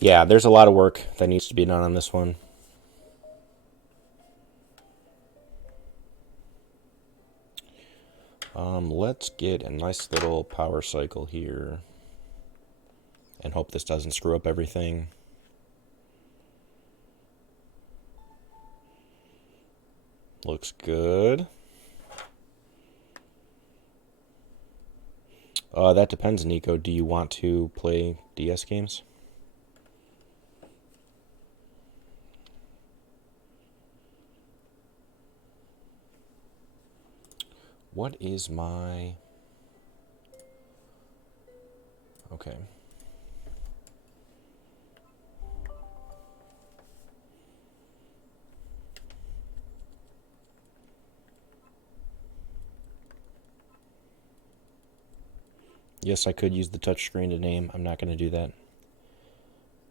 Yeah, there's a lot of work that needs to be done on this one. Let's get a nice little power cycle here and hope this doesn't screw up everything. Looks good. That depends, Nico. Do you want to play DS games? What is my... Okay. Yes, I could use the touchscreen to name. I'm not going to do that.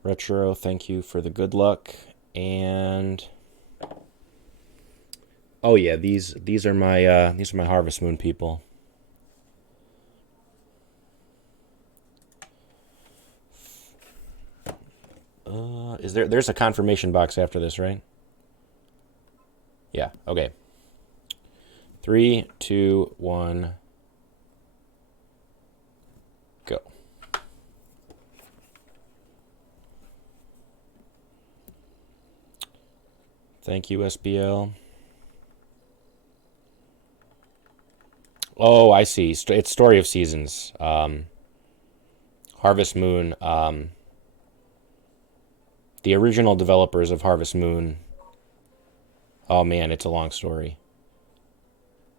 Retro, thank you for the good luck. And oh yeah, these are my Harvest Moon people. There's a confirmation box after this, right? Yeah, okay. 3, 2, 1, go. Thank you, SBL. Oh, I see. It's Story of Seasons. Harvest Moon. The original developers of Harvest Moon. Oh man, it's a long story.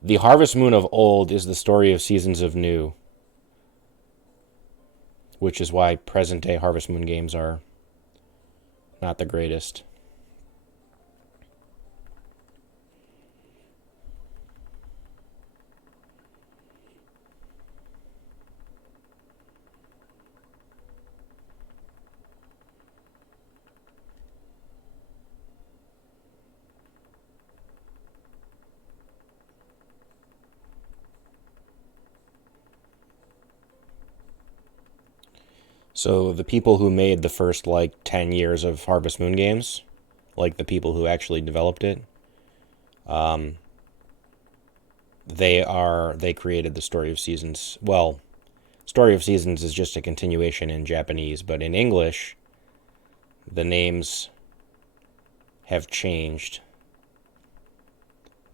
The Harvest Moon of old is the story of Seasons of new, which is why present day Harvest Moon games are not the greatest. So the people who made the first like 10 years of Harvest Moon games, like the people who actually developed it, they created the Story of Seasons. Well, Story of Seasons is just a continuation in Japanese, but in English, the names have changed.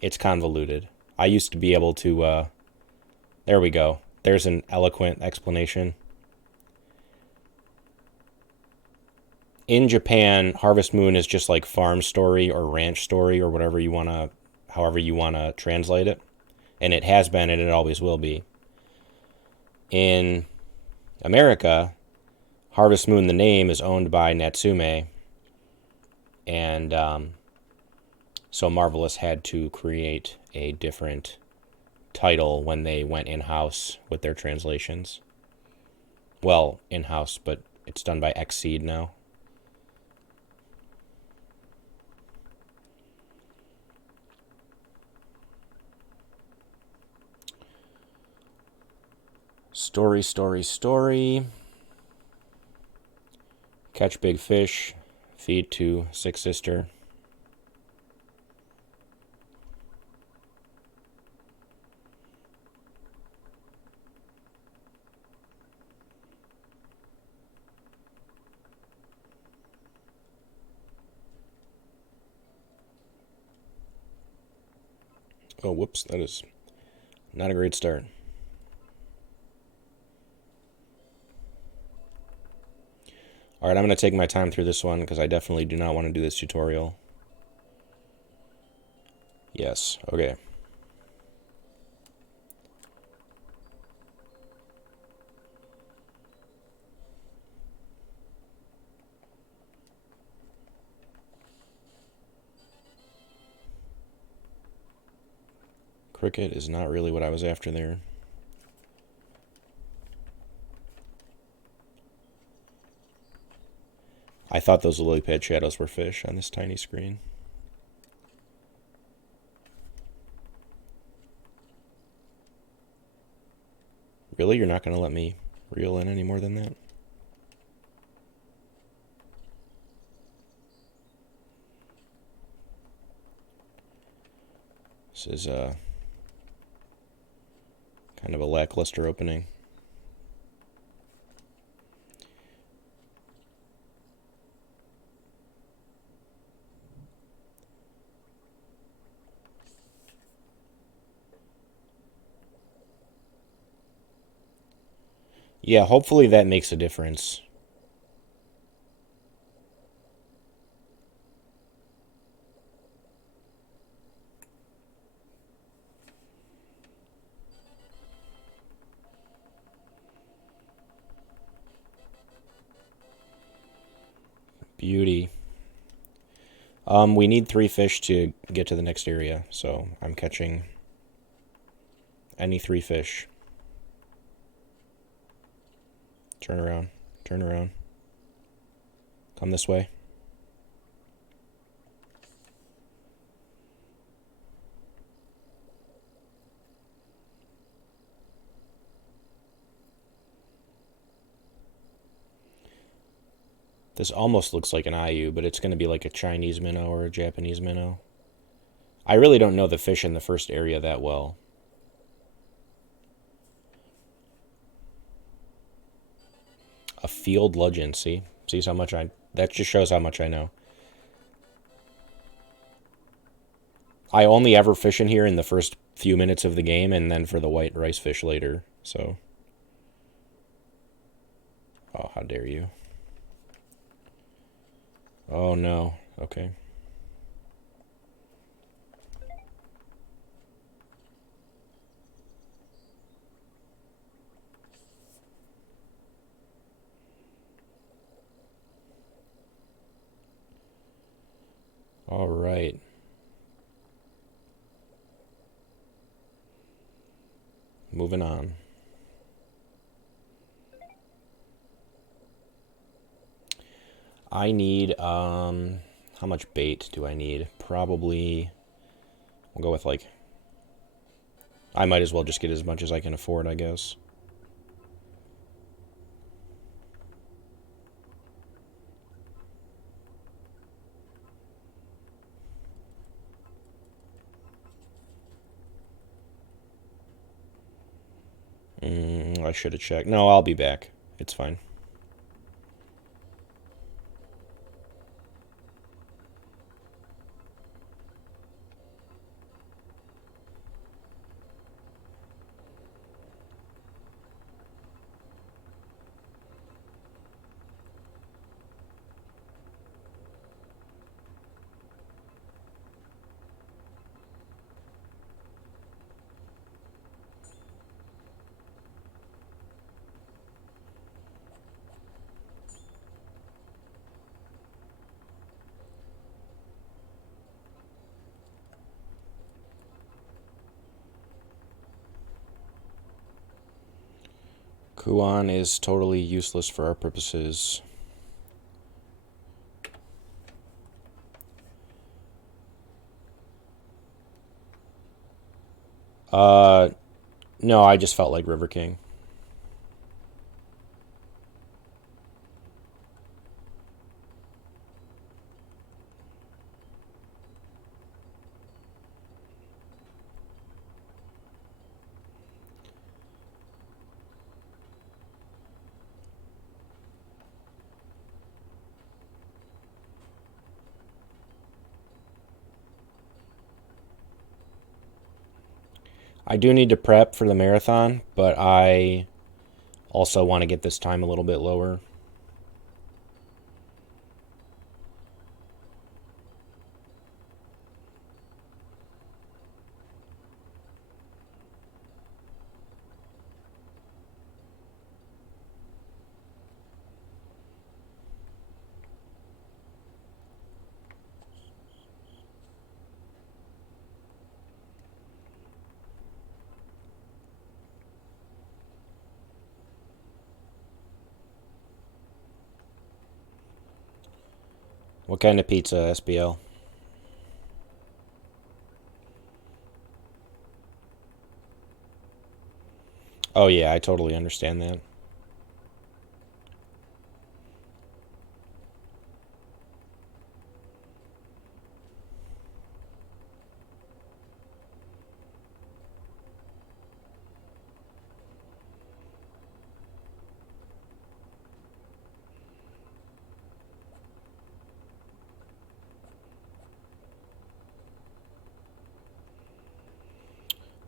It's convoluted. I used to be able to. There we go. There's an eloquent explanation. In Japan, Harvest Moon is just like farm story or ranch story or whatever you want to, however you want to translate it. And it has been and it always will be. In America, Harvest Moon, the name, is owned by Natsume. And so Marvelous had to create a different title when they went in-house with their translations. Well, in-house, but it's done by Xseed now. Story, story, story. Catch big fish. Feed to sick sister. Oh, whoops, that is not a great start. Alright, I'm going to take my time through this one because I definitely do not want to do this tutorial. Yes, okay. Cricket is not really what I was after there. I thought those lily pad shadows were fish on this tiny screen. Really? You're not going to let me reel in any more than that? This is kind of a lackluster opening. Yeah, hopefully that makes a difference. Beauty. We need 3 fish to get to the next area, so I'm catching any 3 fish. Turn around. Turn around. Come this way. This almost looks like an IU, but it's going to be like a Chinese minnow or a Japanese minnow. I really don't know the fish in the first area that well. A field legend, see? Sees how much that just shows how much I know. I only ever fish in here in the first few minutes of the game, and then for the white rice fish later, so. Oh, how dare you. Oh, no. Okay. All right. Moving on. I need, how much bait do I need? Probably, we'll go with like, I might as well just get as much as I can afford, I guess. I should have checked. No, I'll be back. It's fine. Kuan is totally useless for our purposes. No, I just felt like River King. I do need to prep for the marathon, but I also want to get this time a little bit lower. What kind of pizza, SBL? Oh yeah, I totally understand that.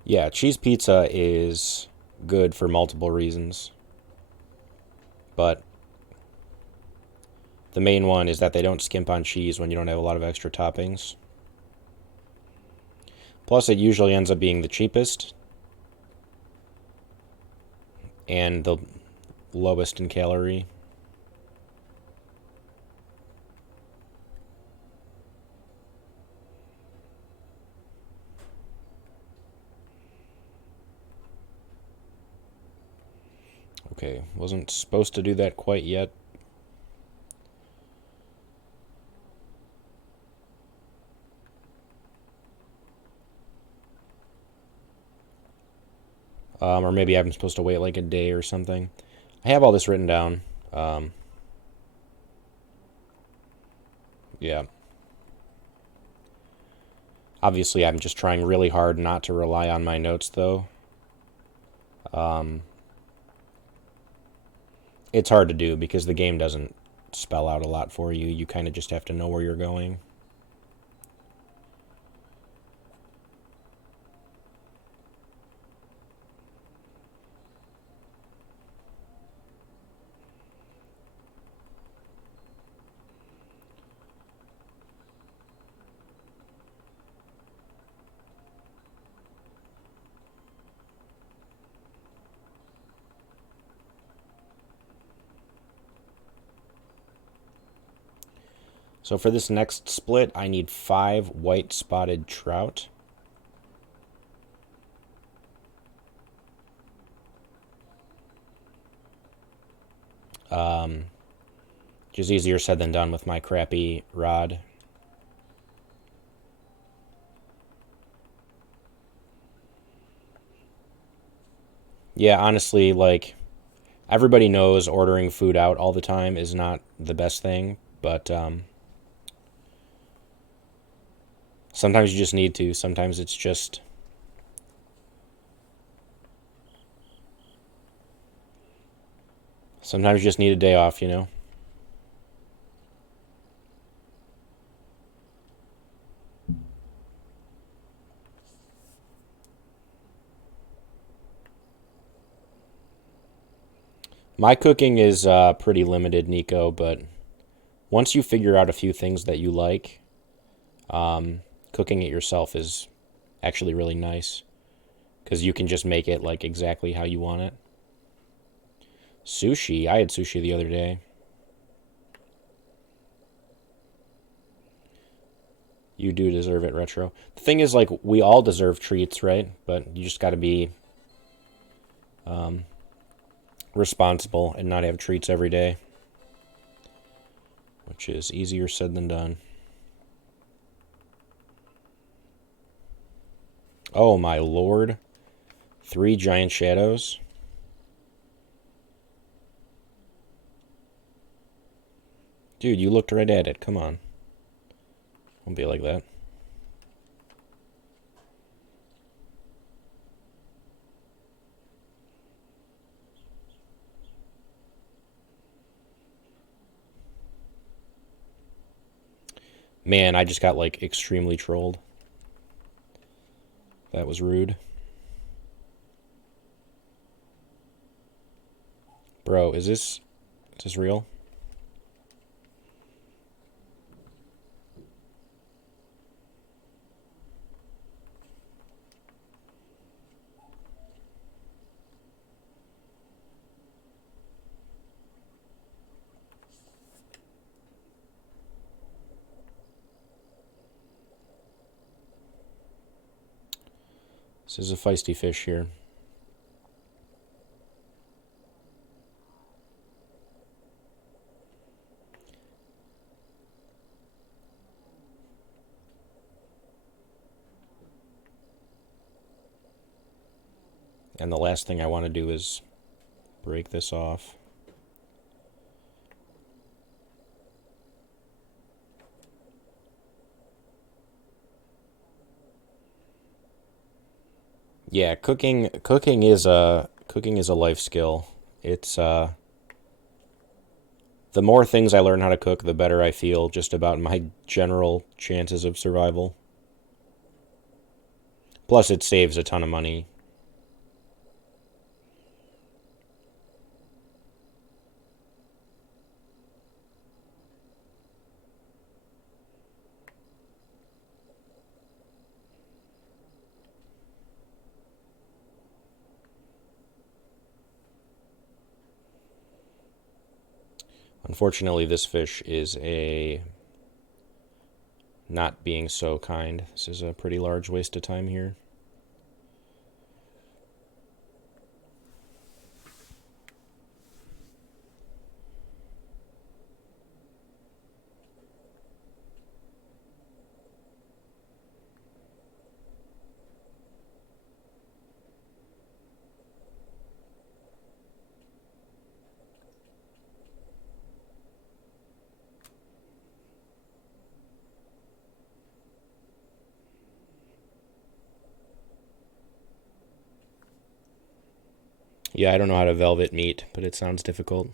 Yeah, cheese pizza is good for multiple reasons, but the main one is that they don't skimp on cheese when you don't have a lot of extra toppings. Plus, it usually ends up being the cheapest and the lowest in calorie. Okay, wasn't supposed to do that quite yet. Or maybe I'm supposed to wait like a day or something. I have all this written down. Yeah. Obviously, I'm just trying really hard not to rely on my notes, though. It's hard to do because the game doesn't spell out a lot for you. You kind of just have to know where you're going. So for this next split, I need 5 white spotted trout. Which is easier said than done with my crappy rod. Yeah, honestly, like, everybody knows ordering food out all the time is not the best thing, but sometimes you just need to. Sometimes it's just... Sometimes you just need a day off, you know? My cooking is pretty limited, Nico, but once you figure out a few things that you like, cooking it yourself is actually really nice because you can just make it like exactly how you want it. Sushi. I had sushi the other day. You do deserve it, Retro. The thing is, like, we all deserve treats, right? But you just got to be responsible and not have treats every day, which is easier said than done. Oh, my lord. 3 giant shadows. Dude, you looked right at it. Come on. Won't be like that. Man, I just got, like, extremely trolled. That was rude. Bro, is this real? This is a feisty fish here. And the last thing I want to do is break this off. Yeah, cooking is a life skill. It's the more things I learn how to cook, the better I feel just about my general chances of survival. Plus, it saves a ton of money. Unfortunately, this fish is a not being so kind. This is a pretty large waste of time here. Yeah, I don't know how to velvet meat, but it sounds difficult.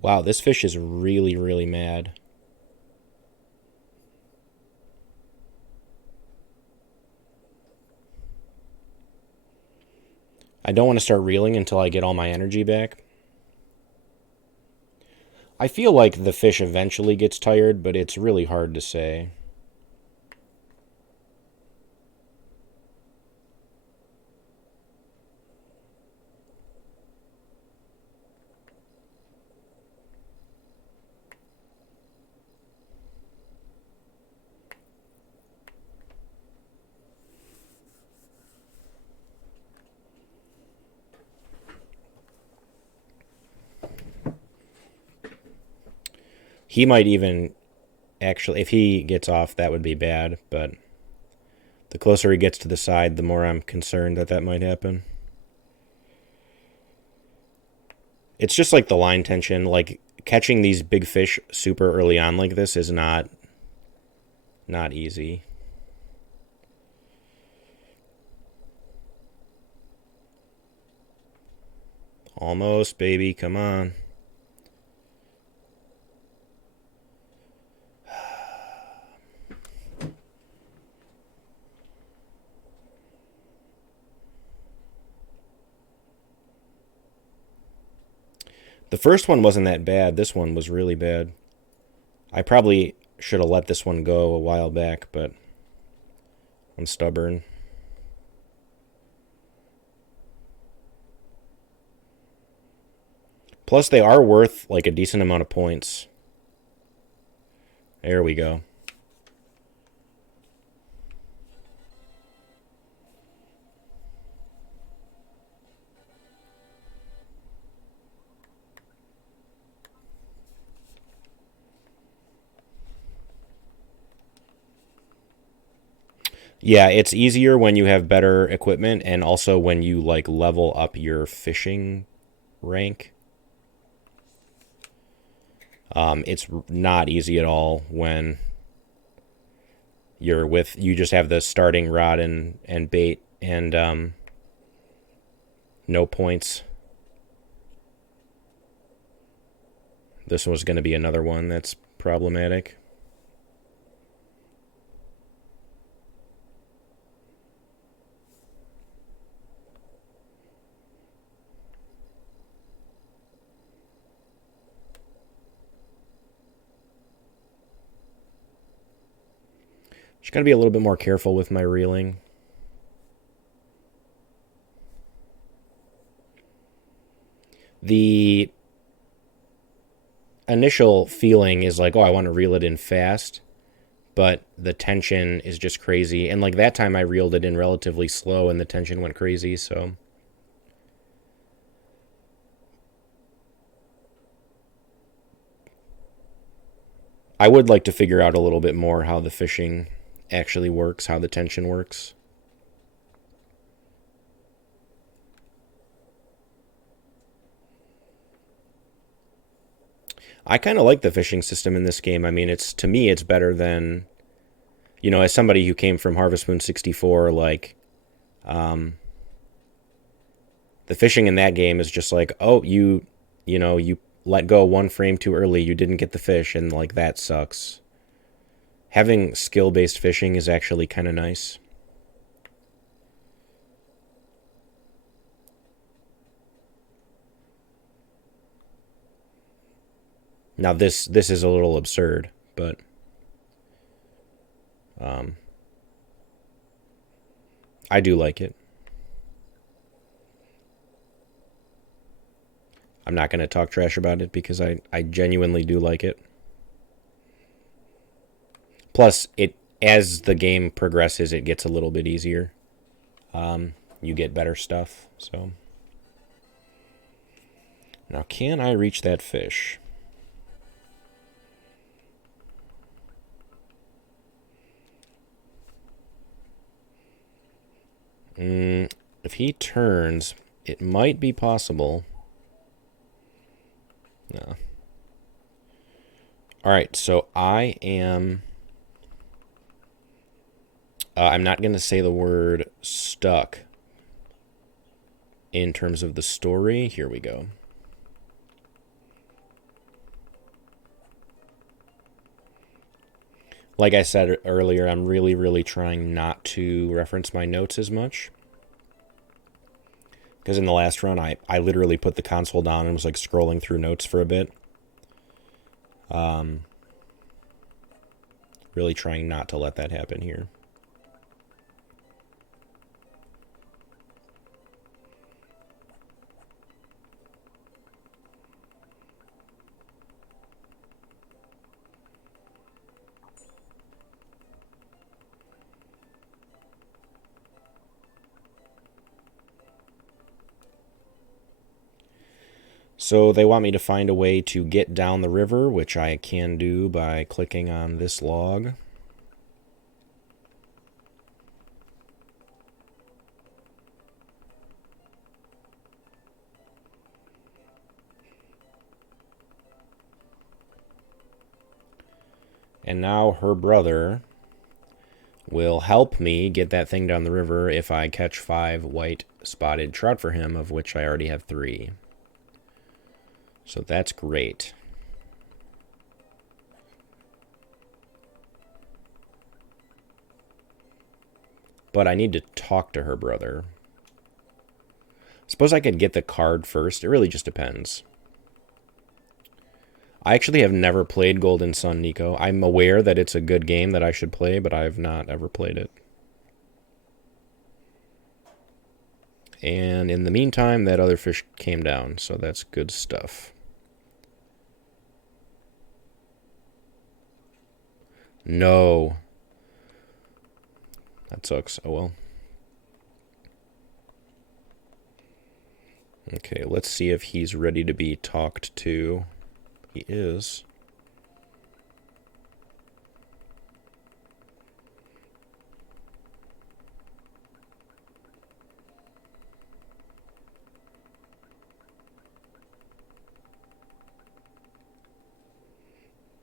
Wow, this fish is really, really mad. I don't want to start reeling until I get all my energy back. I feel like the fish eventually gets tired, but it's really hard to say. He might even actually, if he gets off, that would be bad, but the closer he gets to the side, the more I'm concerned that that might happen. It's just like the line tension. Like, catching these big fish super early on like this is not easy. Almost, baby, come on. The first one wasn't that bad. This one was really bad. I probably should have let this one go a while back, but I'm stubborn. Plus, they are worth like a decent amount of points. There we go. Yeah, it's easier when you have better equipment and also when you like level up your fishing rank. It's not easy at all when you just have the starting rod and bait and no points. This was going to be another one that's problematic. Just got to be a little bit more careful with my reeling. The initial feeling is like, oh, I want to reel it in fast, but the tension is just crazy. And like that time I reeled it in relatively slow and the tension went crazy, so I would like to figure out a little bit more how the fishing actually works, how the tension works. I kind of like the fishing system in this game. I mean, it's to me it's better than, as somebody who came from Harvest Moon 64, like the fishing in that game is just like, oh, you let go 1 frame too early, you didn't get the fish, and like that sucks. Having skill-based fishing is actually kind of nice. Now this is a little absurd, but I do like it. I'm not going to talk trash about it because I genuinely do like it. Plus, as the game progresses, it gets a little bit easier. You get better stuff. So now, can I reach that fish? If he turns, it might be possible. No. All right, so I am... I'm not going to say the word stuck in terms of the story. Here we go. Like I said earlier, I'm really, really trying not to reference my notes as much. Because in the last run, I literally put the console down and was like scrolling through notes for a bit. Really trying not to let that happen here. So they want me to find a way to get down the river, which I can do by clicking on this log. And now her brother will help me get that thing down the river if I catch 5 white spotted trout for him, of which I already have 3. So that's great. But I need to talk to her brother. Suppose I could get the card first. It really just depends. I actually have never played Golden Sun, Nico. I'm aware that it's a good game that I should play, but I have not ever played it. And in the meantime, that other fish came down, so that's good stuff. No. That sucks. Oh well. Okay, let's see if he's ready to be talked to. He is.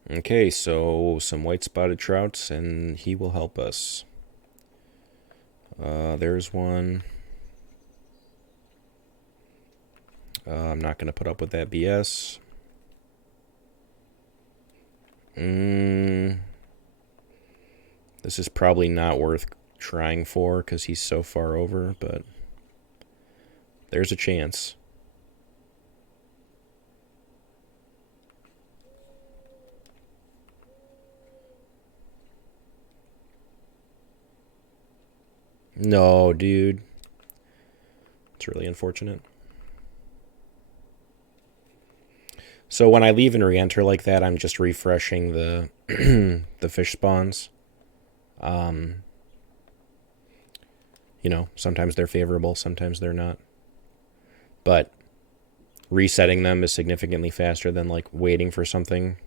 Okay, so some white spotted trouts, and he will help us. There's one. I'm not going to put up with that BS. This is probably not worth trying for because he's so far over, but there's a chance. No, dude. It's really unfortunate. So when I leave and re-enter like that, I'm just refreshing the the fish spawns. You know, sometimes they're favorable, sometimes they're not. But resetting them is significantly faster than like waiting for something.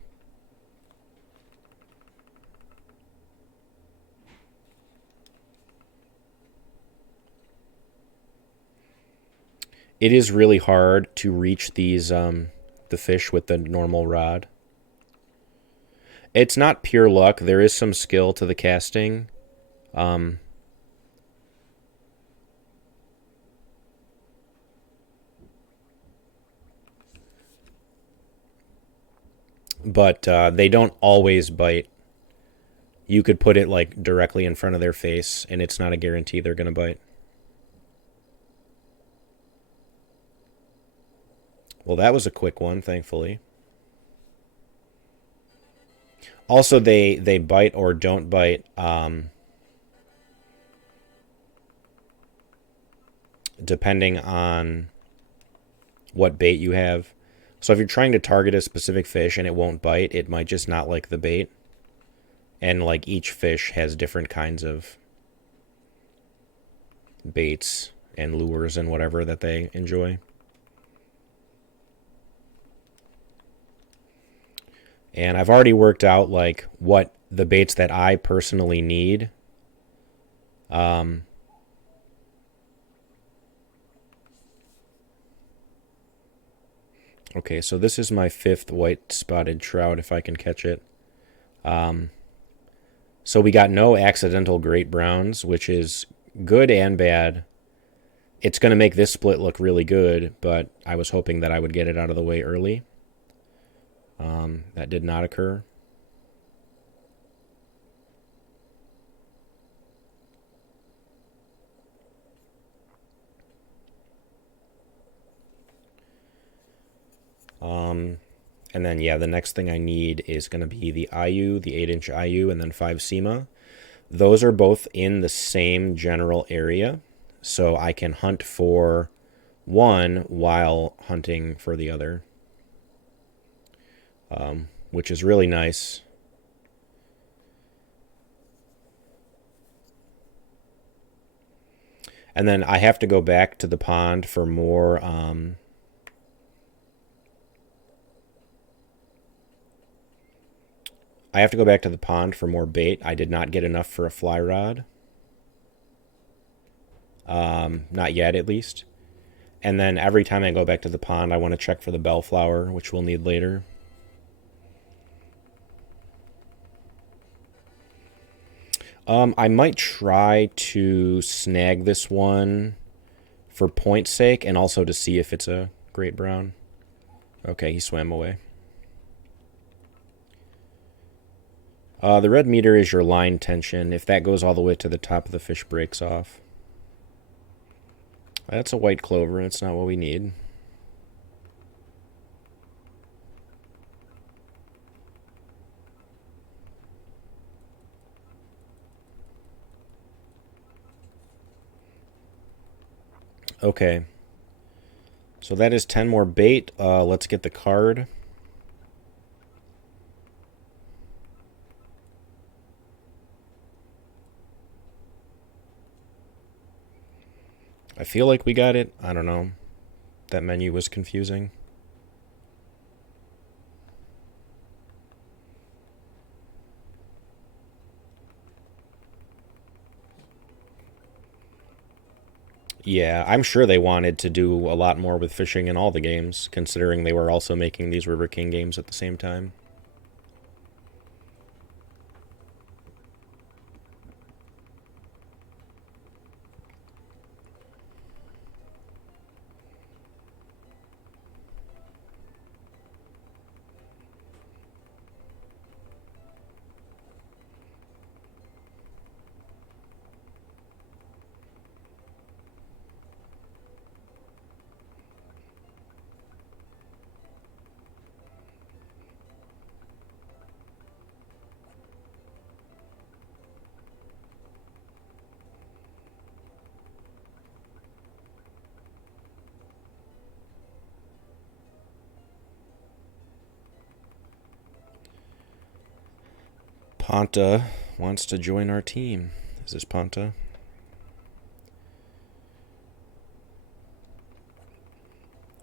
It is really hard to reach these the fish with the normal rod. It's not pure luck. There is some skill to the casting. but they don't always bite. You could put it like directly in front of their face, and it's not a guarantee they're going to bite. Well, that was a quick one, thankfully. Also, they bite or don't bite depending on what bait you have. So if you're trying to target a specific fish and it won't bite, it might just not like the bait. And like each fish has different kinds of baits and lures and whatever that they enjoy. And I've already worked out like what the baits that I personally need. Okay, so this is my 5th white spotted trout if I can catch it. So we got no accidental great browns, which is good and bad. It's going to make this split look really good, but I was hoping that I would get it out of the way early. That did not occur. And then, yeah, the next thing I need is going to be the IU, the 8-inch IU, and then 5 Seema. Those are both in the same general area, so I can hunt for one while hunting for the other, which is really nice. And then I have to go back to the pond for more I have to go back to the pond for more bait. I did not get enough for a fly rod. Not yet, at least. And then every time I go back to the pond, I want to check for the bellflower, which we'll need later. I might try to snag this one for point's sake and also to see if it's a great brown. Okay, he swam away. The red meter is your line tension. If that goes all the way to the top, the fish breaks off. That's a white clover. It's not what we need. Okay. So that is 10 more bait. Let's get the card. I feel like we got it. I don't know. That menu was confusing. Yeah, I'm sure they wanted to do a lot more with fishing in all the games, considering they were also making these River King games at the same time. Ponta wants to join our team. Is this Ponta?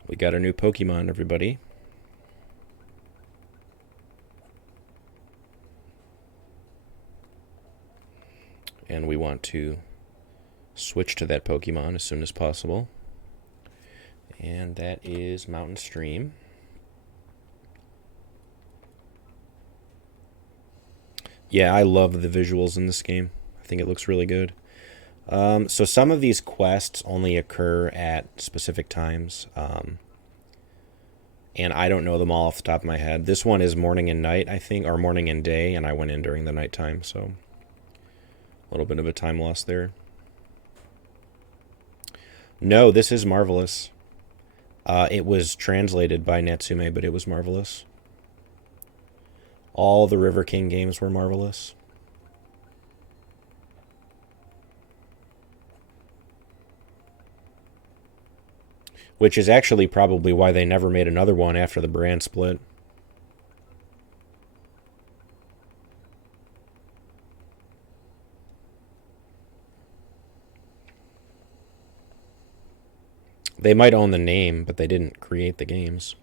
We got a new Pokemon, everybody. And we want to switch to that Pokemon as soon as possible. And that is Mountain Stream. Yeah, I love the visuals in this game. I think it looks really good. So some of these quests only occur at specific times. and I don't know them all off the top of my head. This one is morning and night, I think, or morning and day, and I went in during the nighttime, so a little bit of a time loss there. No, this is Marvelous. It was translated by Natsume, but it was Marvelous. All the River King games were Marvelous. Which is actually probably why they never made another one after the brand split. They might own the name, but they didn't create the games.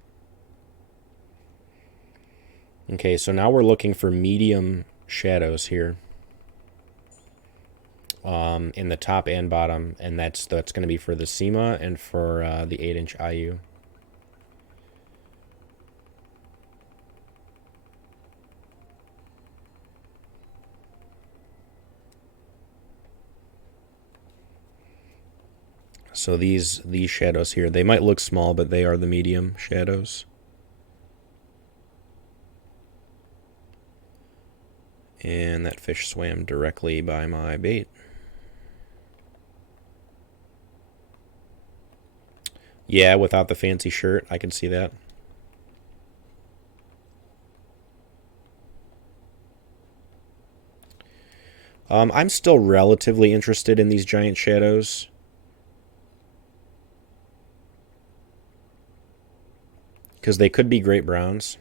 Okay, so now we're looking for medium shadows here. In the top and bottom, and that's going to be for the Seema and for the 8-inch IU. So these shadows here, they might look small, but they are the medium shadows. And that fish swam directly by my bait. Yeah, without the fancy shirt, I can see that. I'm still relatively interested in these giant shadows. Because they could be great browns.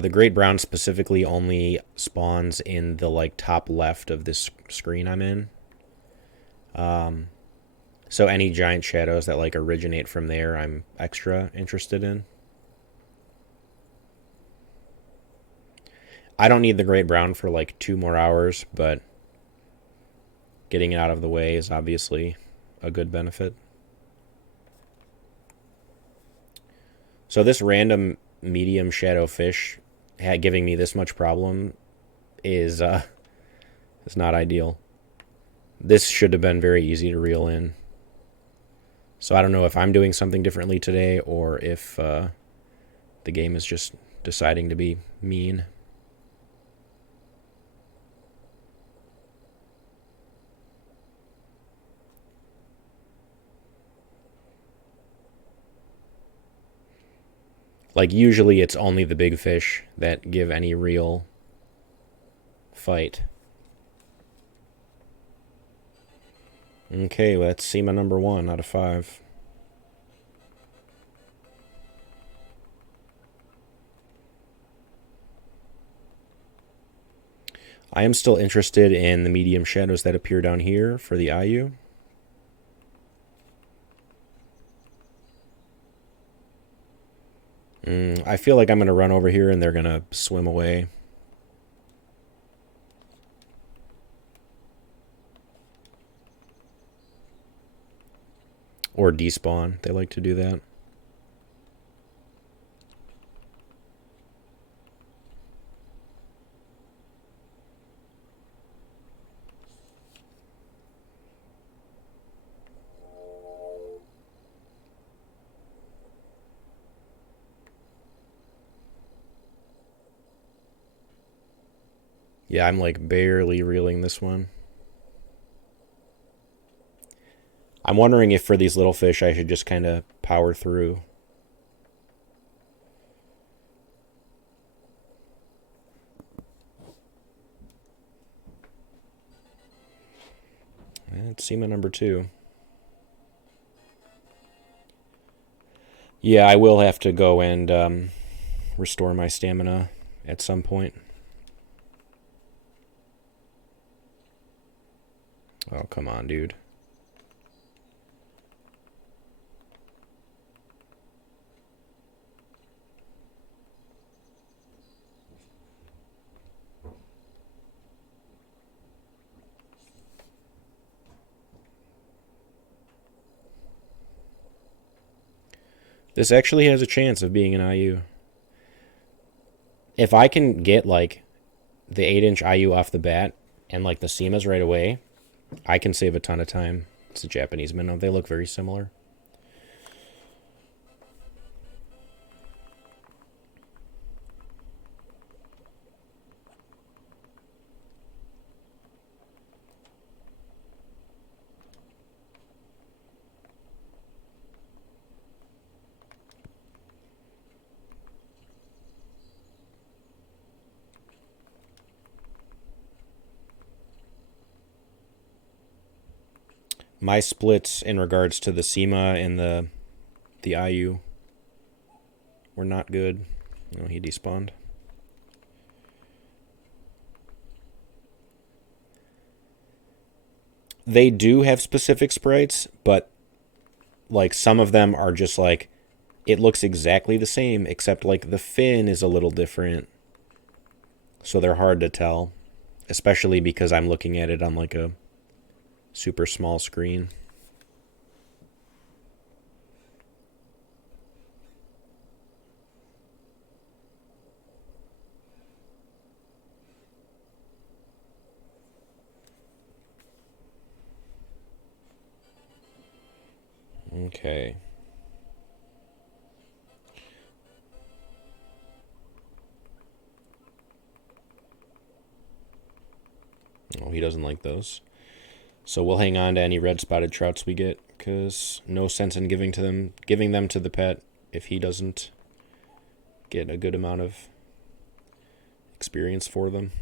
The great brown specifically only spawns in the top left of this screen I'm in. So any giant shadows that originate from there, I'm extra interested in. I don't need the great brown for 2 more hours, but getting it out of the way is obviously a good benefit. So this random medium shadow fish giving me this much problem is not ideal. This should have been very easy to reel in. So I don't know if I'm doing something differently today or if the game is just deciding to be mean. Usually it's only the big fish that give any real fight. Okay, well, that's Seema number 1 out of 5. I am still interested in the medium shadows that appear down here for the IU. I feel like I'm going to run over here and they're going to swim away. Or despawn. They like to do that. Yeah, I'm barely reeling this one. I'm wondering if for these little fish I should just kind of power through. It's Seema number 2. Yeah, I will have to go and restore my stamina at some point. Oh, come on, dude. This actually has a chance of being an IU. If I can get the 8-inch IU off the bat, and like the Seemas right away, I can save a ton of time. It's a Japanese minnow. They look very similar. My splits in regards to the Seema and the IU were not good. No, he despawned. They do have specific sprites, but like some of them are just like it looks exactly the same except like the fin is a little different. So they're hard to tell, especially because I'm looking at it on like a super small screen. Okay. Oh, he doesn't like those. So we'll hang on to any red spotted trouts we get, because no sense in giving them to the pet if he doesn't get a good amount of experience for them.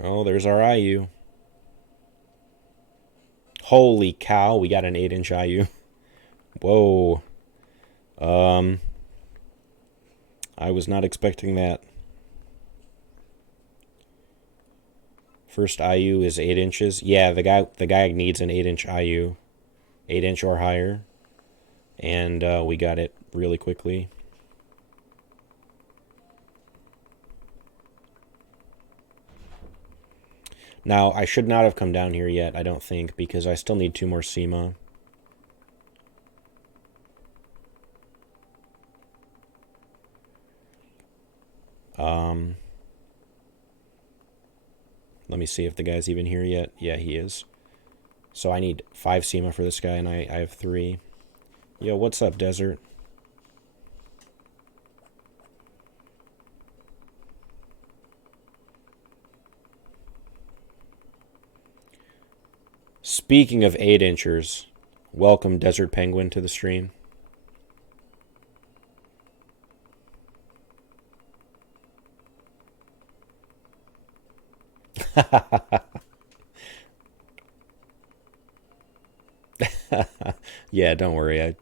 Oh, there's our IU. Holy cow, we got an 8-inch IU. Whoa. I was not expecting that. First IU is 8 inches. Yeah, the guy needs an 8-inch IU, 8-inch or higher, and we got it really quickly. Now I should not have come down here yet. I don't think, because I still need 2 more Seema. Let me see if the guy's even here yet. Yeah, he is. So I need 5 Seema for this guy, and I have 3. Yo, what's up, Desert? Speaking of 8-inchers, welcome Desert Penguin to the stream. Yeah, don't worry.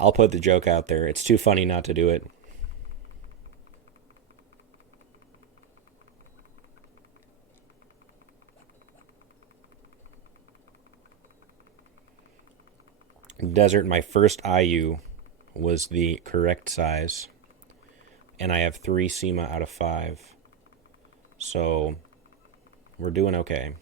I'll put the joke out there. It's too funny not to do it. Desert, my first IU was the correct size, and I have 3 Seema out of 5. So we're doing okay.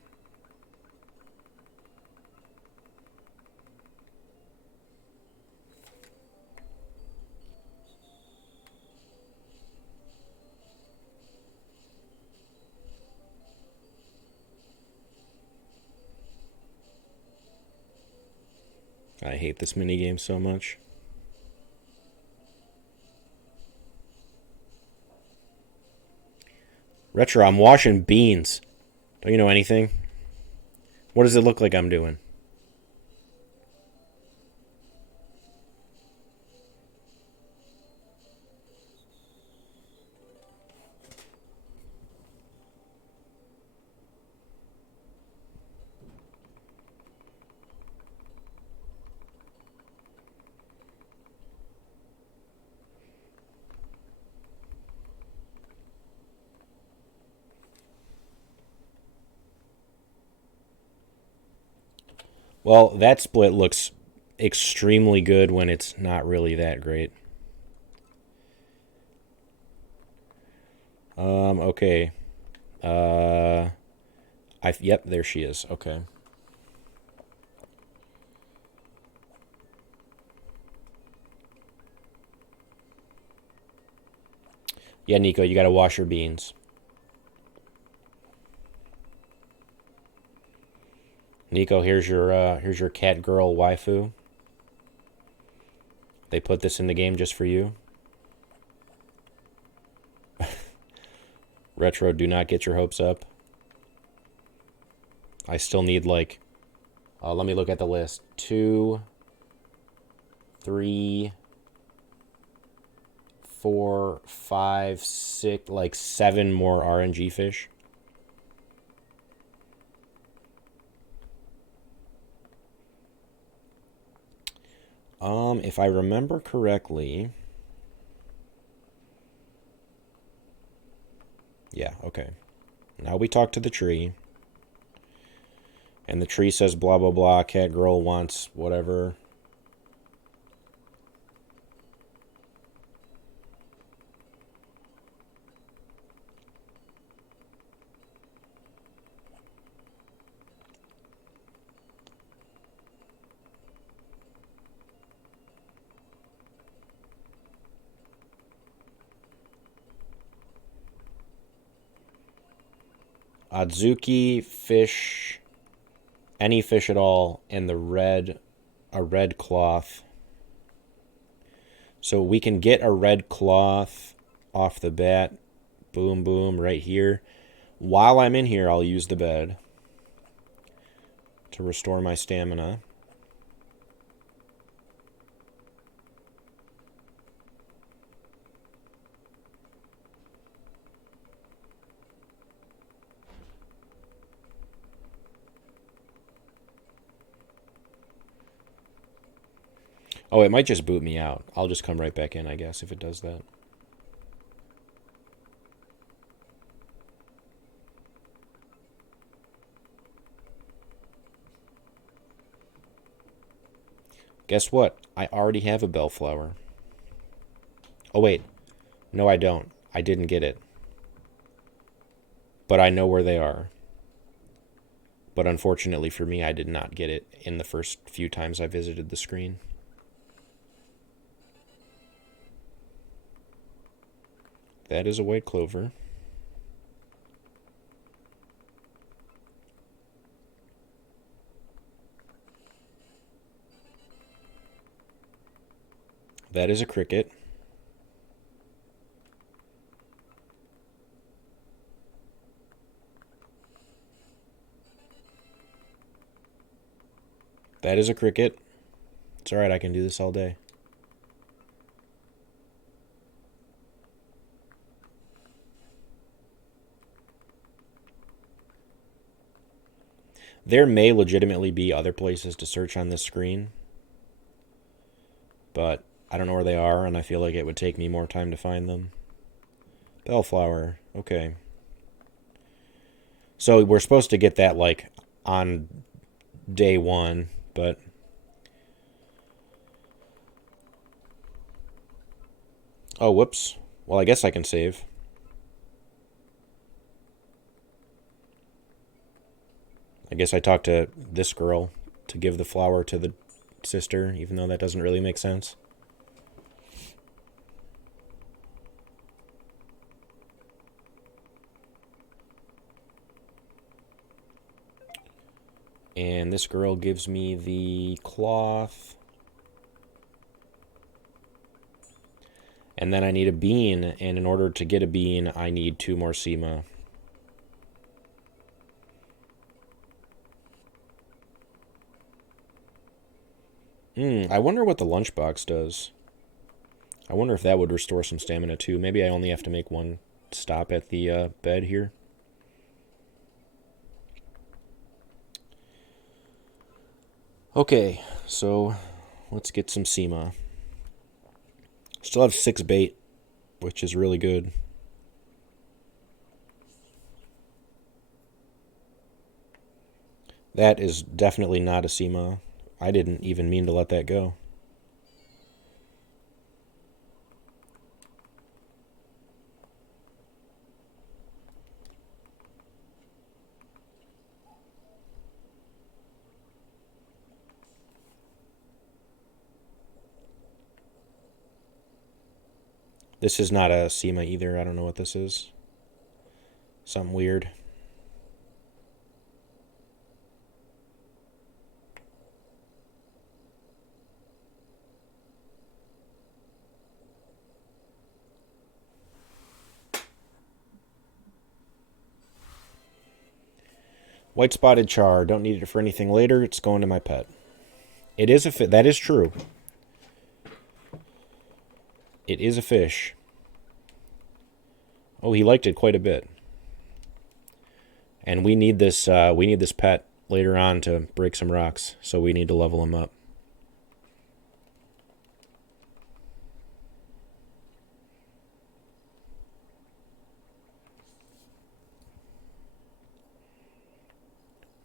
I hate this minigame so much. Retro, I'm washing beans. Don't you know anything? What does it look like I'm doing? Well, that split looks extremely good when it's not really that great. Okay. Yep, there she is. Okay. Yeah, Nico, you gotta wash your beans. Nico, here's your cat girl waifu. They put this in the game just for you. Retro, do not get your hopes up. I still need like, let me look at the list. 2, 3, 4, 5, 6, like 7 more RNG fish. If I remember correctly, yeah, okay. Now we talk to the tree. And the tree says blah, blah, blah. Cat girl wants whatever. Adzuki, fish, any fish at all, and a red cloth. So we can get a red cloth off the bat. Boom, boom, right here. While I'm in here, I'll use the bed to restore my stamina. Oh, it might just boot me out. I'll just come right back in, I guess, if it does that. Guess what? I already have a bellflower. Oh, wait. No, I don't. I didn't get it. But I know where they are. But unfortunately for me, I did not get it in the first few times I visited the screen. That is a white clover. That is a cricket. That is a cricket. It's alright, I can do this all day. There may legitimately be other places to search on this screen, but I don't know where they are, and I feel like it would take me more time to find them. Bellflower, okay. So we're supposed to get that, like, on day 1, but... Oh, whoops. Well, I guess I can save. I guess I talked to this girl to give the flower to the sister, even though that doesn't really make sense. And this girl gives me the cloth. And then I need a bean, and in order to get a bean, I need 2 more Seema. I wonder what the lunchbox does. I wonder if that would restore some stamina too. Maybe I only have to make one stop at the bed here. Okay, so let's get some Seema. Still have 6 bait, which is really good. That is definitely not a Seema. I didn't even mean to let that go. This is not a Seema either. I don't know what this is. Something weird. White spotted char. Don't need it for anything later. It's going to my pet. It is a fish. That is true. It is a fish. Oh, he liked it quite a bit. And we need this pet later on to break some rocks, so we need to level him up.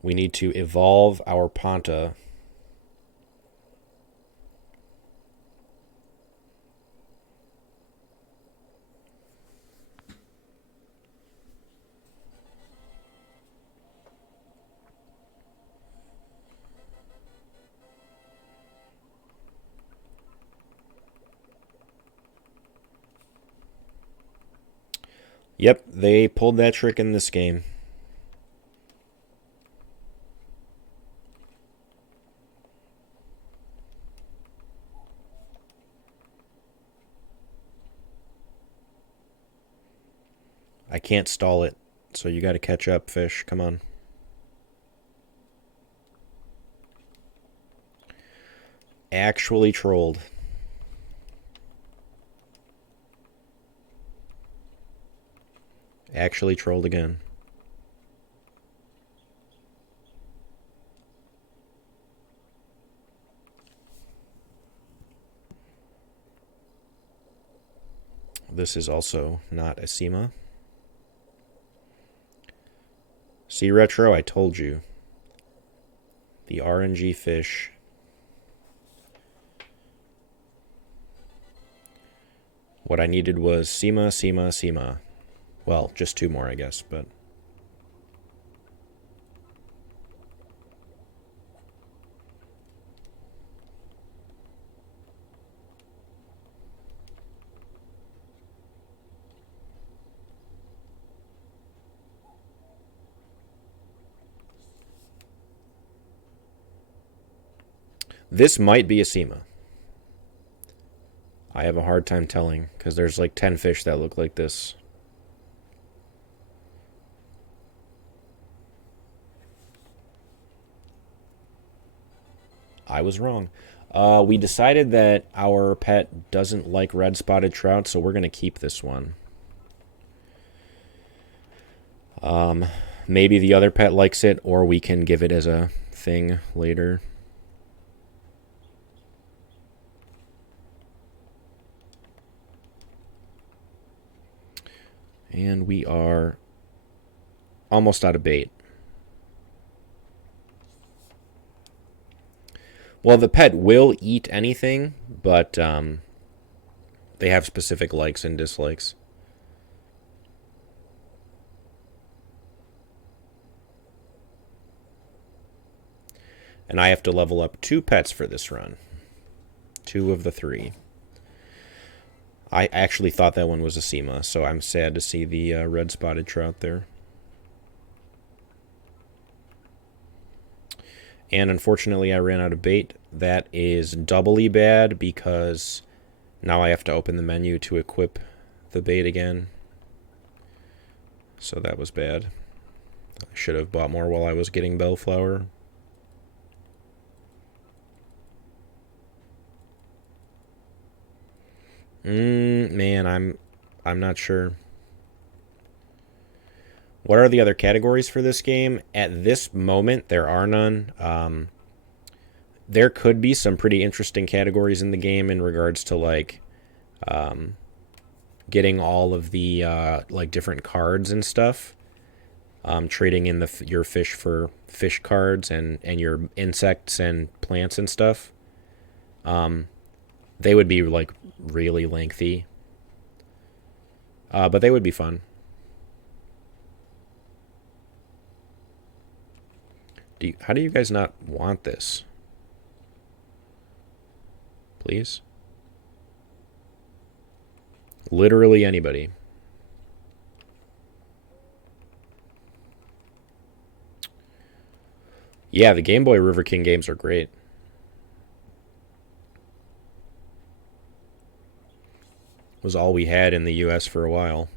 We need to evolve our Ponta. Yep, they pulled that trick in this game. I can't stall it, so you got to catch up, fish. Come on. Actually trolled. Actually trolled again. This is also not a Seema. See, Retro, I told you. The RNG fish. What I needed was Seema, Seema, Seema. Well, just two more, I guess, but... This might be a Seema. I have a hard time telling, because there's like 10 fish that look like this. I was wrong. We decided that our pet doesn't like red spotted trout, so we're going to keep this one. Maybe the other pet likes it, or we can give it as a thing later. And we are almost out of bait. Well, the pet will eat anything, but they have specific likes and dislikes. And I have to level up 2 pets for this run. 2 of the 3. I actually thought that one was a Seema, so I'm sad to see the red spotted trout there. And unfortunately, I ran out of bait. That is doubly bad because now I have to open the menu to equip the bait again. So that was bad. I should have bought more while I was getting bellflower. Man, I'm not sure. What are the other categories for this game? At this moment, there are none. There could be some pretty interesting categories in the game in regards to like getting all of the like different cards and stuff. trading in your fish for fish cards and your insects and plants and stuff. They would be like really lengthy, but they would be fun. How do you guys not want this? Please? Literally anybody. Yeah, the Game Boy River King games are great. Was all we had in the US for a while.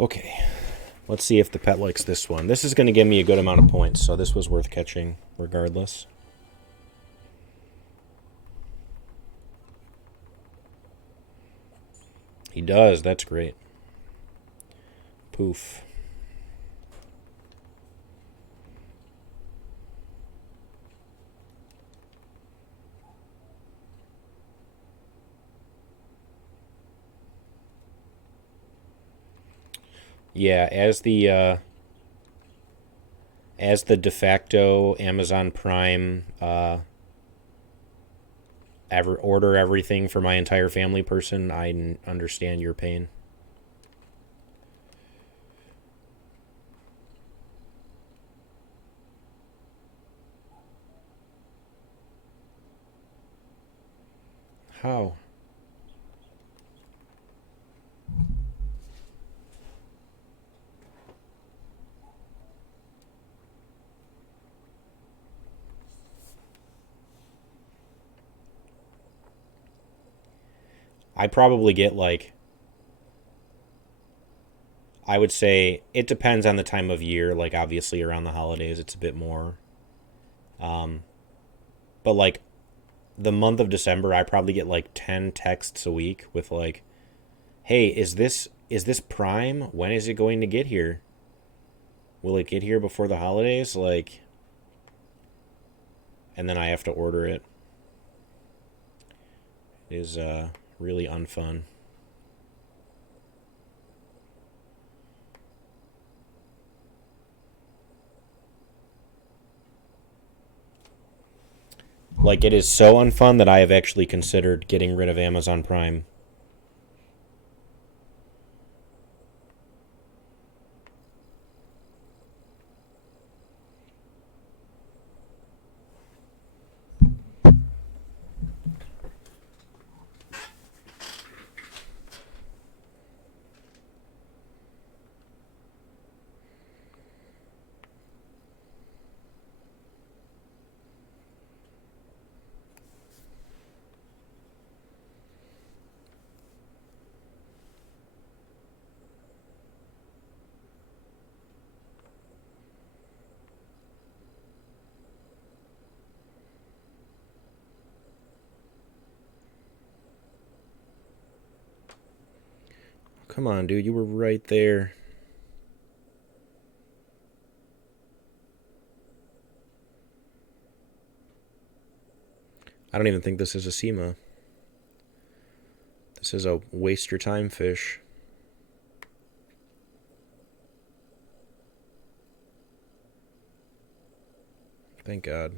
Okay, let's see if the pet likes this one. This is going to give me a good amount of points, so this was worth catching regardless. He does, that's great. Poof. Yeah, as the de facto Amazon Prime order everything for my entire family person, I understand your pain. How? I probably get like, I would say it depends on the time of year. Like obviously around the holidays, it's a bit more. But like the month of December, I probably get like 10 texts a week with like, "Hey, is this Prime? When is it going to get here? Will it get here before the holidays?" Like, and then I have to order it. It is really unfun. Like it is so unfun that I have actually considered getting rid of Amazon Prime. Come on, dude, you were right there. I don't even think this is a Seema. This is a waste your time fish. Thank God.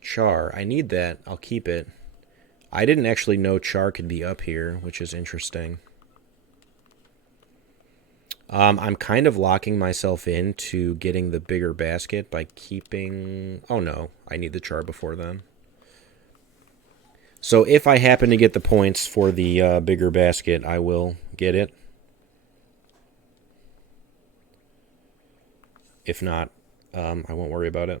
Char. I need that. I'll keep it. I didn't actually know Char could be up here, which is interesting. I'm kind of locking myself into getting the bigger basket by keeping... Oh no, I need the Char before then. So if I happen to get the points for the bigger basket, I will get it. If not, I won't worry about it.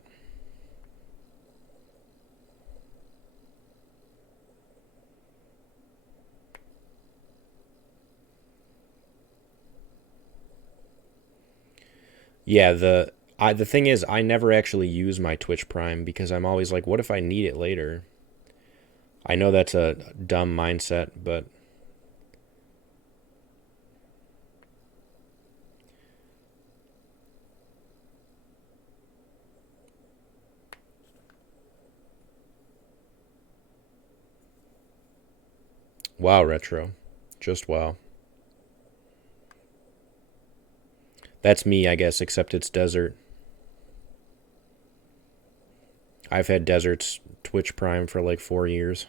Yeah, the thing is, I never actually use my Twitch Prime because I'm always like, what if I need it later? I know that's a dumb mindset, but wow, retro. Just wow. That's me, I guess, except it's desert. I've had Desert's Twitch Prime for like 4 years.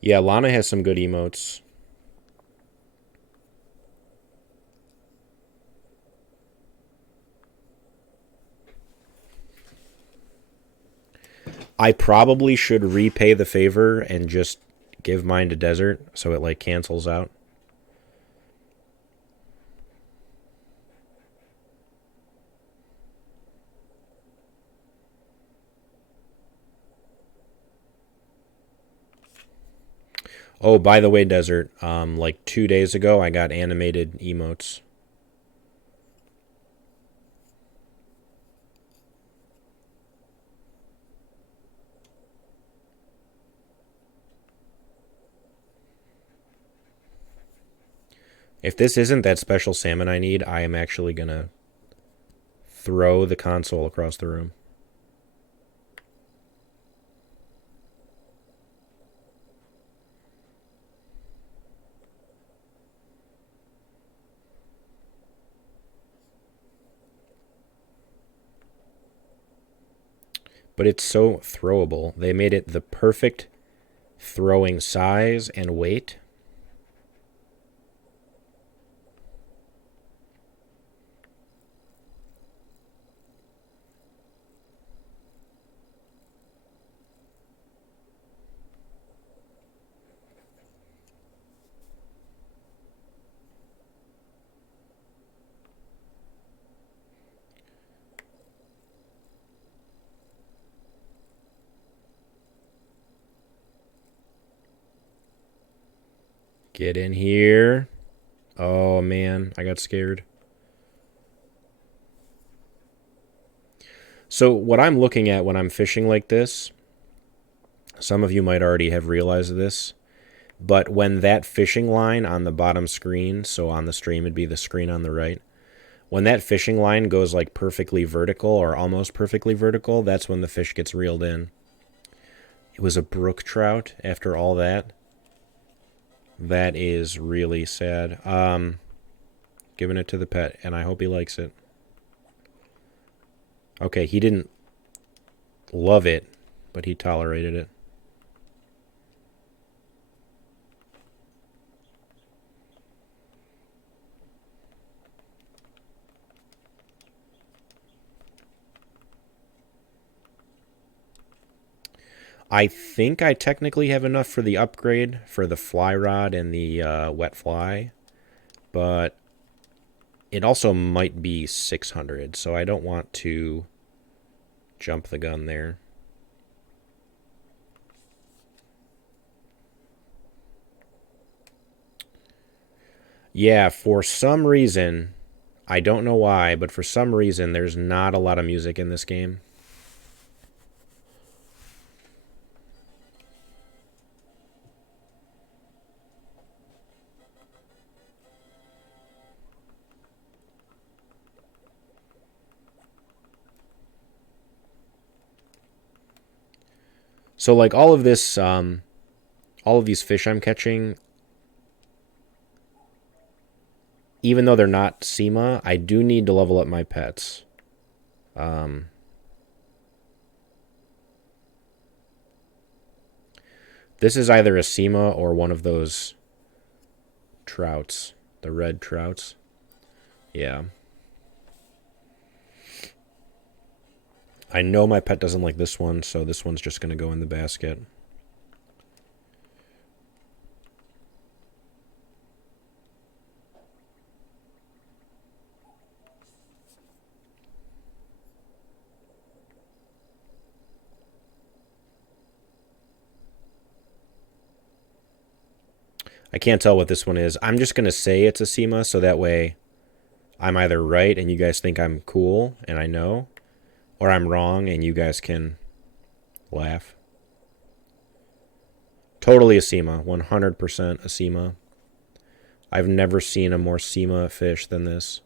Yeah, Lana has some good emotes. I probably should repay the favor and just give mine to Desert so it like cancels out. Oh, by the way, Desert, like 2 days ago I got animated emotes. If this isn't that special salmon I need, I am actually gonna throw the console across the room. But it's so throwable. They made it the perfect throwing size and weight. Get in here. Oh man, I got scared. So what I'm looking at when I'm fishing like this, some of you might already have realized this, but when that fishing line on the bottom screen, so on the stream it'd be the screen on the right, when that fishing line goes like perfectly vertical or almost perfectly vertical, that's when the fish gets reeled in. It was a brook trout after all that. That is really sad. Giving it to the pet, and I hope he likes it. Okay, he didn't love it, but he tolerated it. I think I technically have enough for the upgrade for the fly rod and the wet fly, but it also might be 600, so I don't want to jump the gun there. Yeah, for some reason, I don't know why, but for some reason, there's not a lot of music in this game. So like all of this, all of these fish I'm catching, even though they're not Seema, I do need to level up my pets. This is either a Seema or one of those trouts, the red trouts. Yeah. I know my pet doesn't like this one, so this one's just going to go in the basket. I can't tell what this one is. I'm just going to say it's a Seema, so that way I'm either right and you guys think I'm cool and I know, or I'm wrong and you guys can laugh. Totally a Seema. 100% a Seema. I've never seen a more Seema fish than this.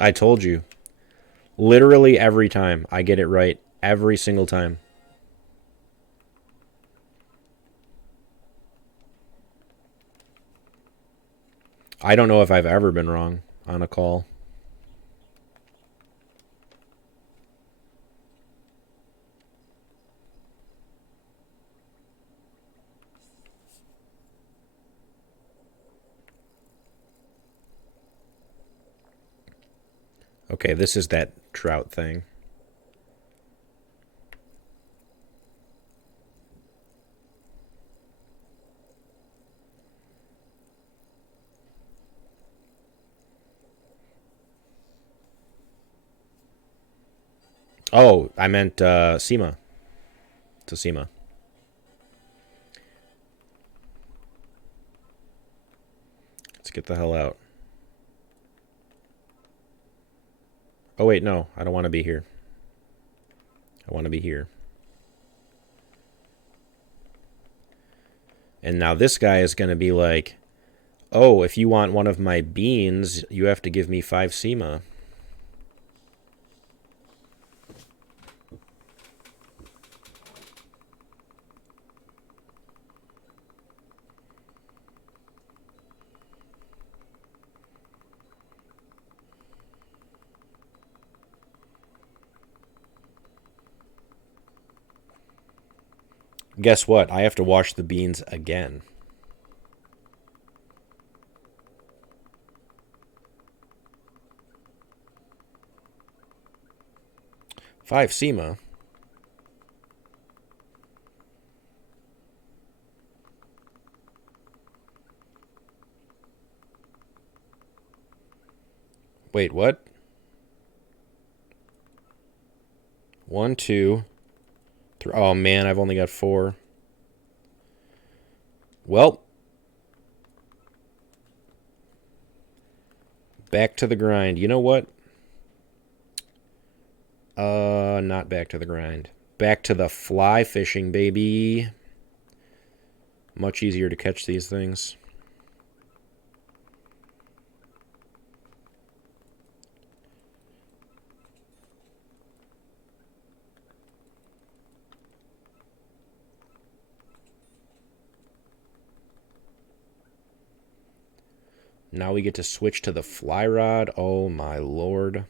I told you. Literally every time. I get it right. Every single time. I don't know if I've ever been wrong on a call. Okay, this is that trout thing. Oh, I meant Seema. It's a Seema. Let's get the hell out. Oh, wait, no. I don't want to be here. I want to be here. And now this guy is going to be like, oh, if you want one of my beans, you have to give me 5 Seema. Guess what? I have to wash the beans again. Five Seema. Wait, what? 1, 2, 3. Oh man, I've only got 4. Well, back to the grind. You know what? Not back to the grind. Back to the fly fishing, baby. Much easier to catch these things. Now we get to switch to the fly rod. Oh my lord.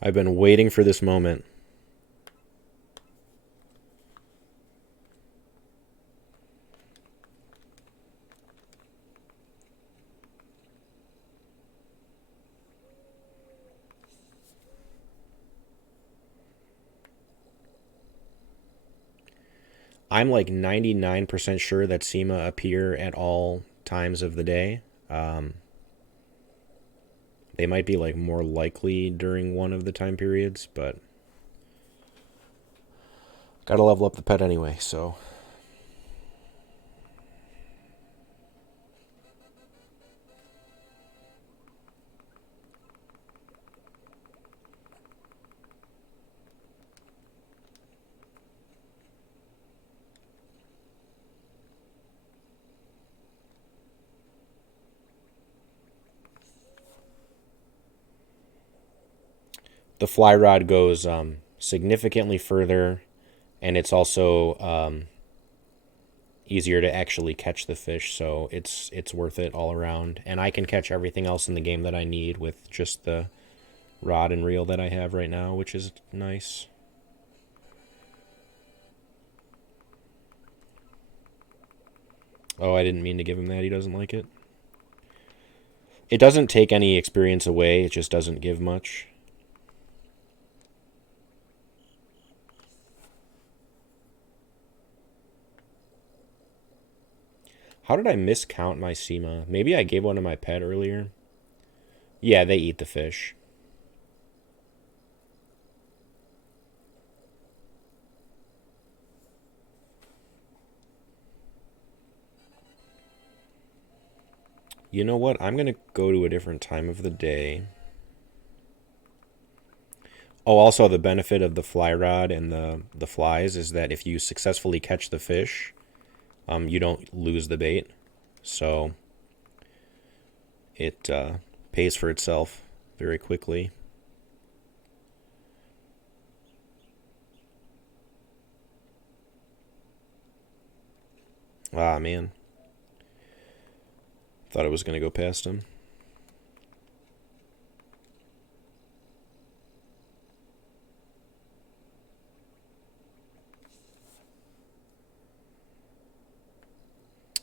I've been waiting for this moment. I'm like 99% sure that Seema appear at all times of the day. They might be like more likely during one of the time periods, but gotta level up the pet anyway, so. The fly rod goes significantly further, and it's also easier to actually catch the fish, so it's worth it all around. And I can catch everything else in the game that I need with just the rod and reel that I have right now, which is nice. Oh, I didn't mean to give him that. He doesn't like it. It doesn't take any experience away. It just doesn't give much. How did I miscount my Seema? Maybe I gave one to my pet earlier. Yeah, they eat the fish. You know what? I'm going to go to a different time of the day. Oh, also the benefit of the fly rod and the flies is that if you successfully catch the fish, you don't lose the bait. So it pays for itself very quickly. Ah, man. Thought I was going to go past him.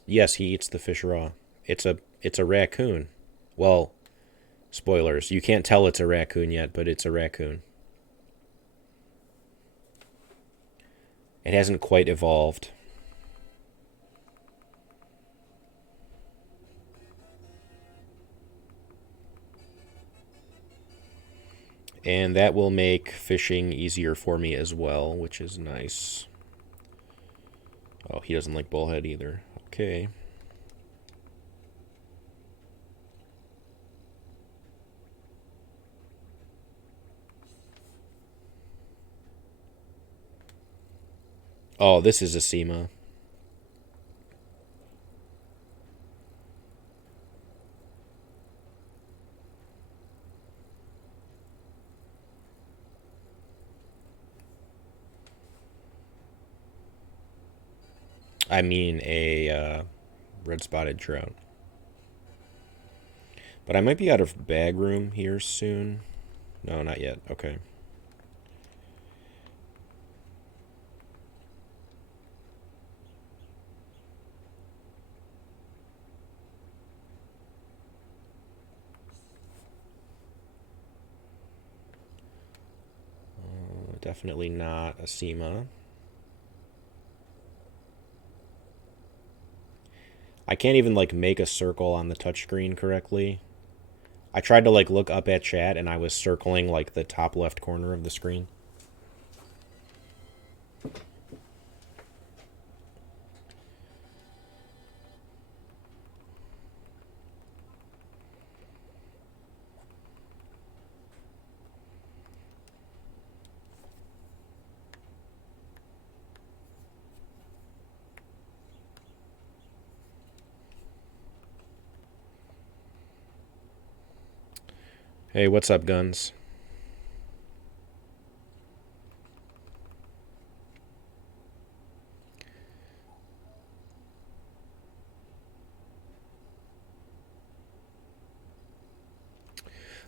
Yes, he eats the fish raw. It's a raccoon. Well, spoilers. You can't tell it's a raccoon yet, but it's a raccoon. It hasn't quite evolved. And that will make fishing easier for me as well, which is nice. Oh, he doesn't like bullhead either. Okay. Oh, this is a Seema. I mean a red-spotted trout. But I might be out of bag room here soon. No, not yet. Okay. Definitely not a Seema. I can't even like make a circle on the touchscreen correctly. I tried to like look up at chat and I was circling like the top left corner of the screen. Hey, what's up, Guns?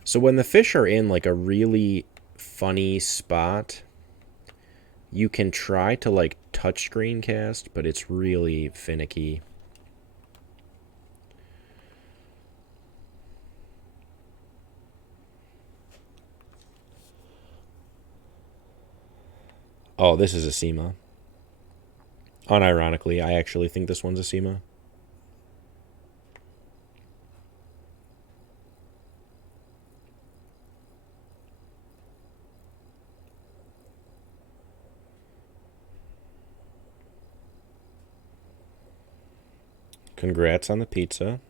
So when the fish are in like a really funny spot, you can try to like touchscreen cast, but it's really finicky. Oh, this is a Seema. Unironically, I actually think this one's a Seema. Congrats on the pizza.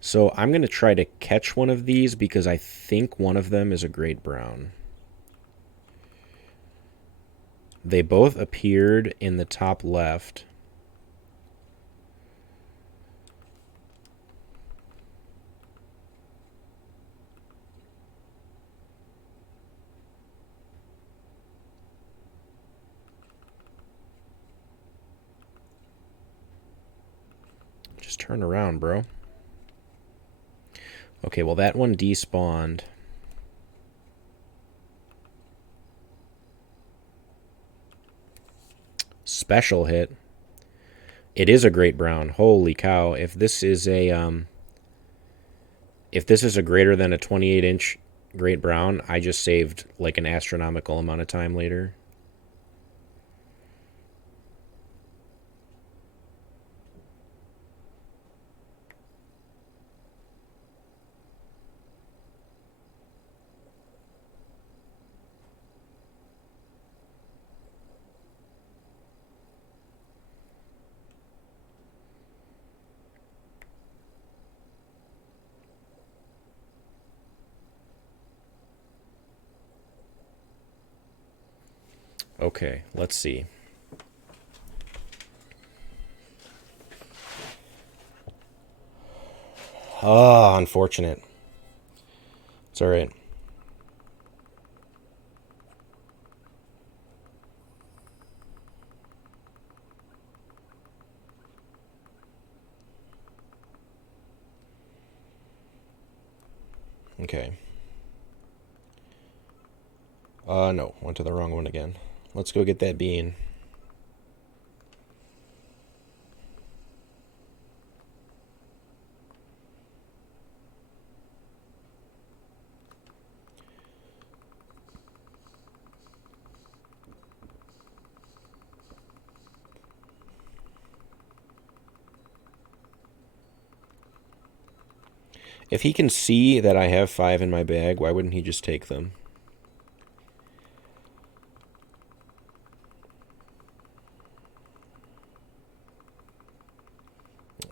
So I'm going to try to catch one of these because I think one of them is a great brown. They both appeared in the top left. Just turn around, bro. Okay, well, that one despawned. special hit. It is a great brown. Holy cow. If this is a greater than a 28-inch great brown, I just saved like an astronomical amount of time later. Okay, let's see. Oh, unfortunate. It's all right. Okay. No, went to the wrong one again. Let's go get that bean. If he can see that I have 5 in my bag, why wouldn't he just take them?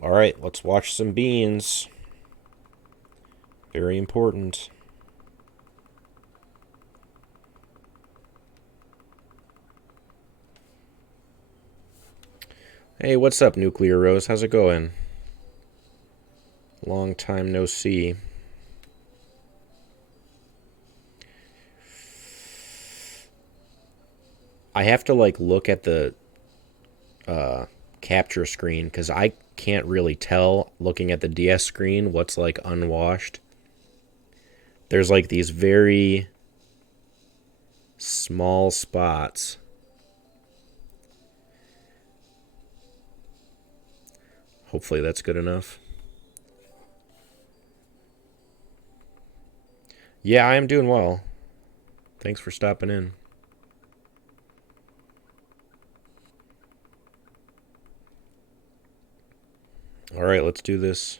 All right, let's watch some beans. Very important. Hey, what's up, Nuclear Rose? How's it going? Long time no see. I have to like look at the capture screen because I can't really tell looking at the DS screen what's like unwashed. There's like these very small spots. Hopefully that's good enough. Yeah, I am doing well. Thanks for stopping in. All right, let's do this.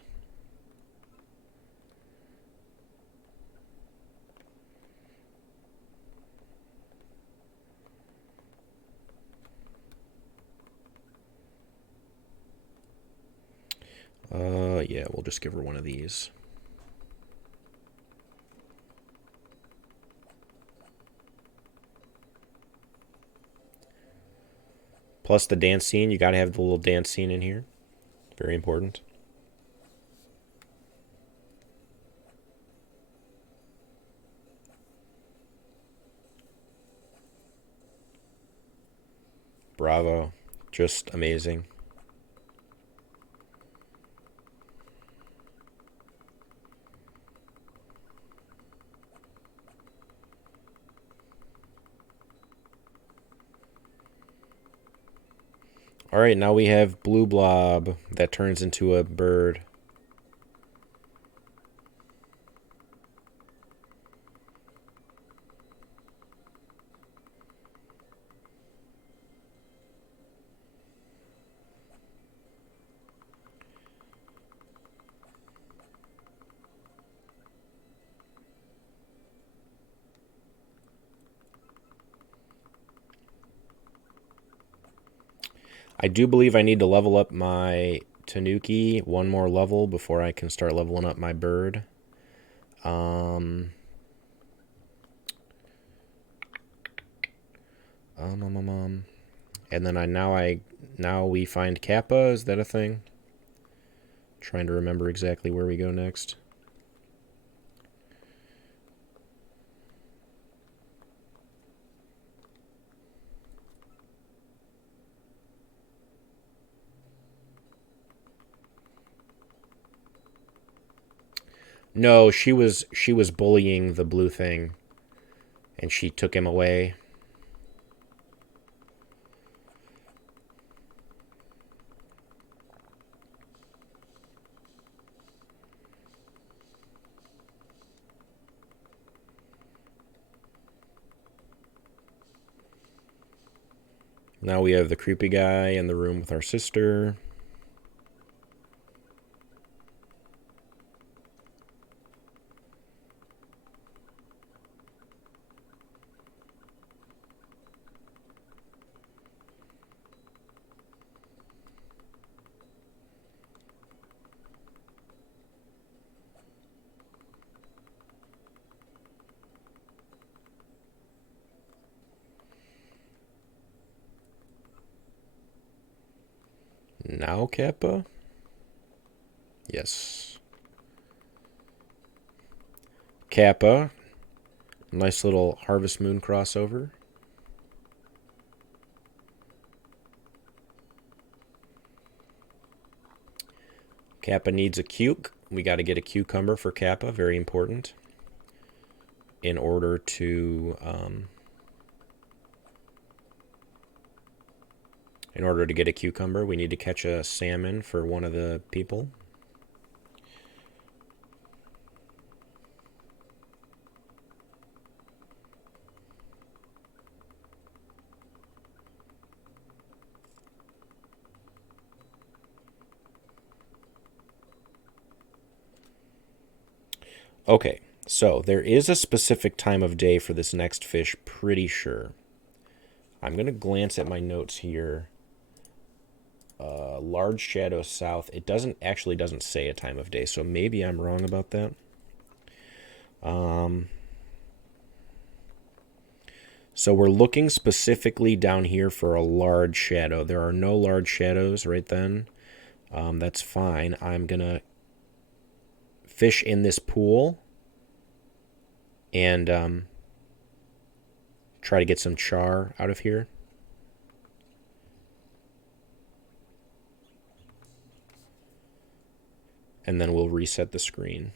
Yeah, we'll just give her one of these. Plus the dance scene, you gotta have the little dance scene in here. Very important. Bravo. Just amazing. All right, now we have Blue Blob that turns into a bird. I do believe I need to level up my Tanuki one more level before I can start leveling up my bird. And then now we find Kappa. Is that a thing? Trying to remember exactly where we go next. No, she was bullying the blue thing, and she took him away. Now we have the creepy guy in the room with our sister. Now Kappa? Yes. Kappa. Nice little Harvest Moon crossover. Kappa needs a cuke. We got to get a cucumber for Kappa. Very important. In order to get a cucumber, we need to catch a salmon for one of the people. Okay, so there is a specific time of day for this next fish, pretty sure. I'm going to glance at my notes here. Large shadow south. It doesn't say a time of day, so maybe I'm wrong about that. So we're looking specifically down here for a large shadow. There are no large shadows right then. That's fine. I'm going to fish in this pool and try to get some char out of here. And then we'll reset the screen.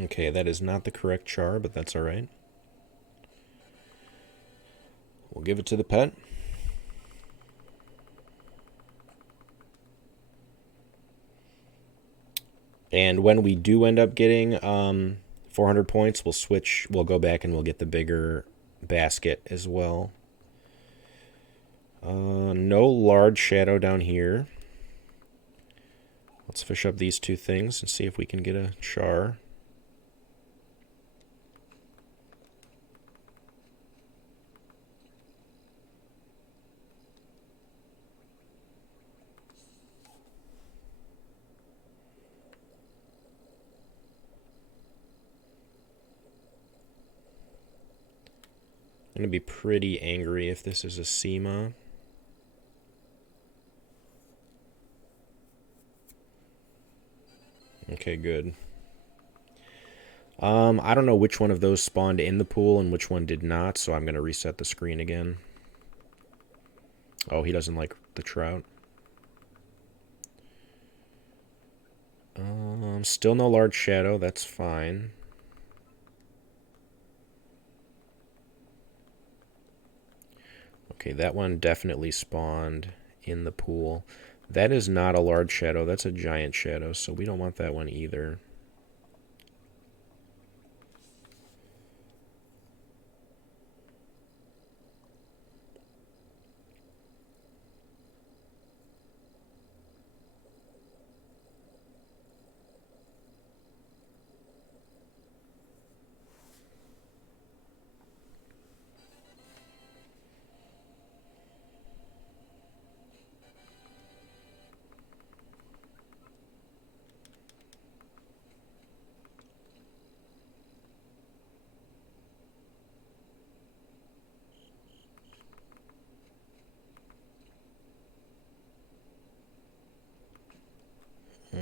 Okay, that is not the correct char, but that's all right. We'll give it to the pet. And when we do end up getting 400 points, we'll go back and we'll get the bigger basket as well. No large shadow down here. Let's fish up these two things and see if we can get a char. I'm going to be pretty angry if this is a Seema. Okay, good. I don't know which one of those spawned in the pool and which one did not, so I'm going to reset the screen again. Oh, he doesn't like the trout. Still no large shadow, that's fine. Okay, that one definitely spawned in the pool. That is not a large shadow, that's a giant shadow, so we don't want that one either.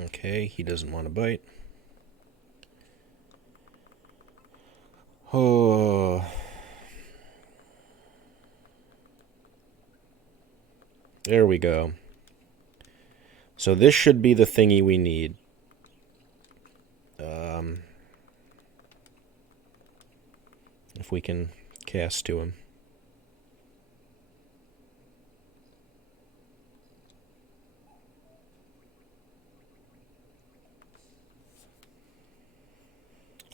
Okay, he doesn't want to bite. Oh. There we go. So this should be the thingy we need. If we can cast to him.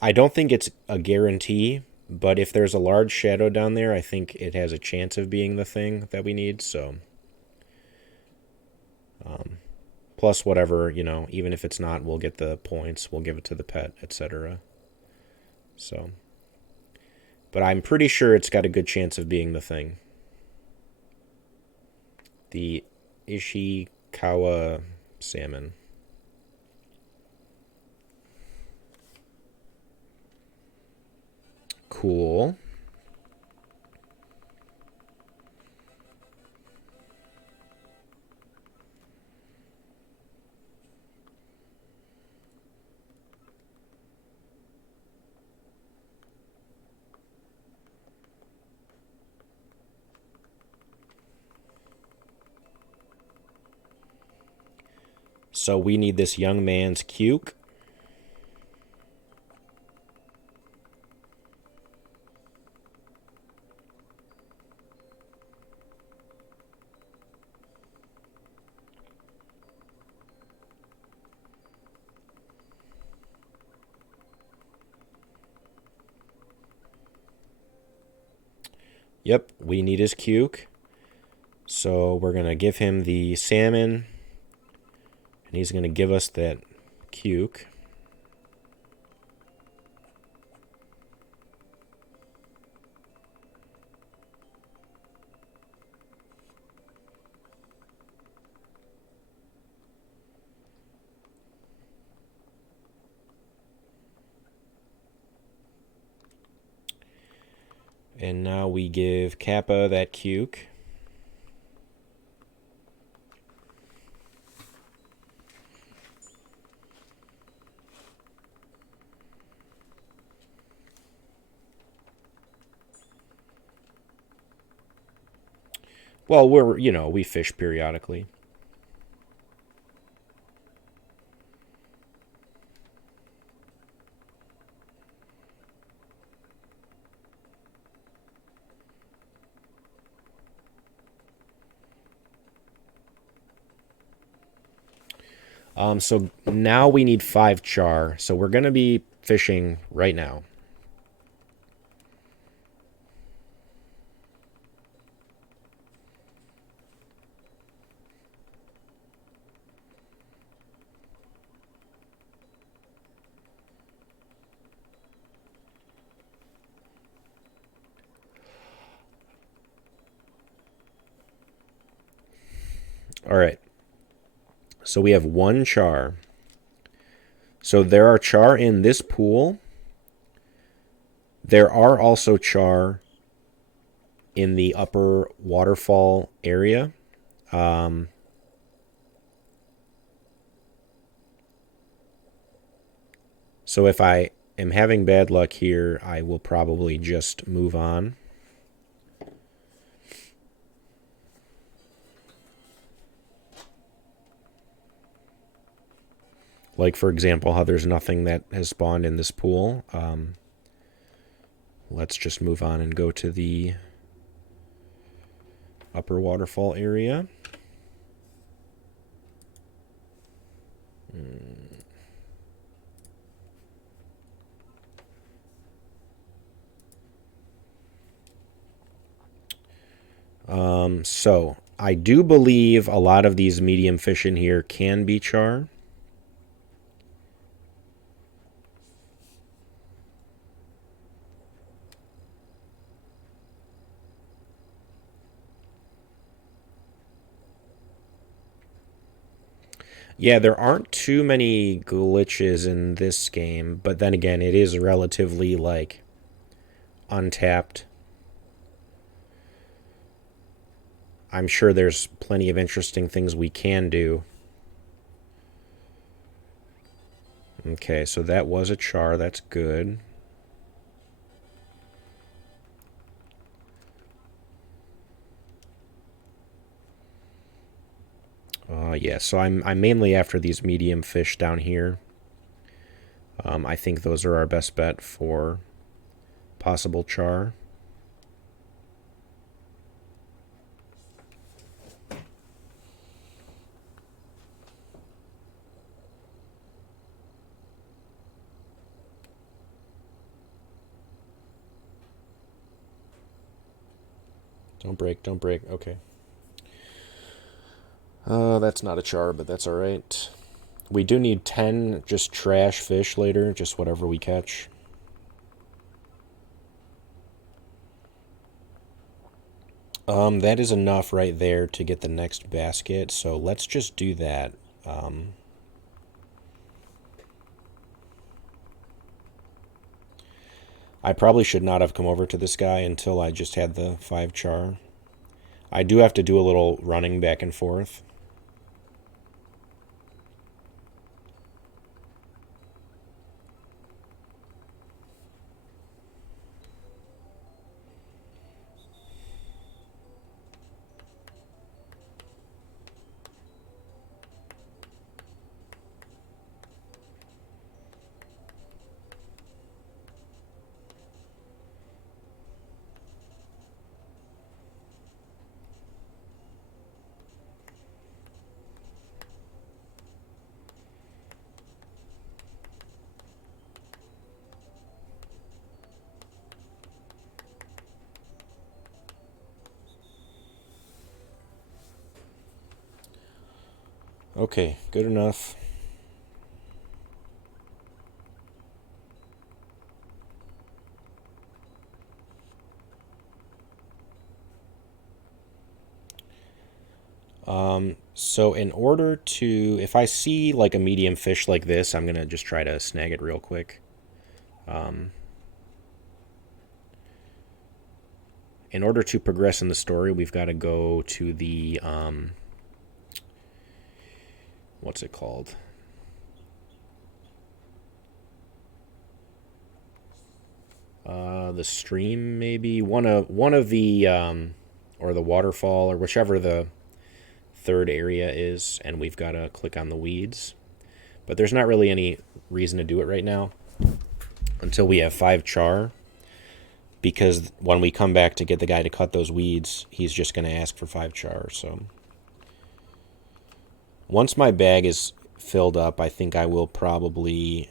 I don't think it's a guarantee, but if there's a large shadow down there, I think it has a chance of being the thing that we need, so... plus whatever, you know, even if it's not, we'll get the points, we'll give it to the pet, etc. So... but I'm pretty sure it's got a good chance of being the thing. The Ishikawa salmon. Cool. So we need this young man's cuke. Yep, we need his cuke. So we're going to give him the salmon. And he's going to give us that cuke. And now we give Kappa that cuke. Well, we fish periodically. So now we need 5 char. So we're going to be fishing right now. All right. So we have 1 char. So there are char in this pool. There are also char in the upper waterfall area. So if I am having bad luck here, I will probably just move on. Like, for example, how there's nothing that has spawned in this pool. Let's just move on and go to the upper waterfall area. So I do believe a lot of these medium fish in here can be char. Yeah, there aren't too many glitches in this game, but then again, it is relatively, like, untapped. I'm sure there's plenty of interesting things we can do. Okay, so that was a char. That's good. Yeah, so I'm mainly after these medium fish down here. I think those are our best bet for possible char. Don't break, don't break. Okay. That's not a char, but that's alright. We do need 10 just trash fish later, just whatever we catch. That is enough right there to get the next basket, so let's just do that. I probably should not have come over to this guy until I just had the 5 char. I do have to do a little running back and forth. Okay, good enough. So in order to, if I see like a medium fish like this, I'm gonna just try to snag it real quick. In order to progress in the story, we've got to go to the, what's it called? The stream, maybe one of the, or the waterfall, or whichever the third area is, and we've got to click on the weeds. But there's not really any reason to do it right now until we have 5 char, because when we come back to get the guy to cut those weeds, he's just going to ask for 5 char. So once my bag is filled up, I think I will probably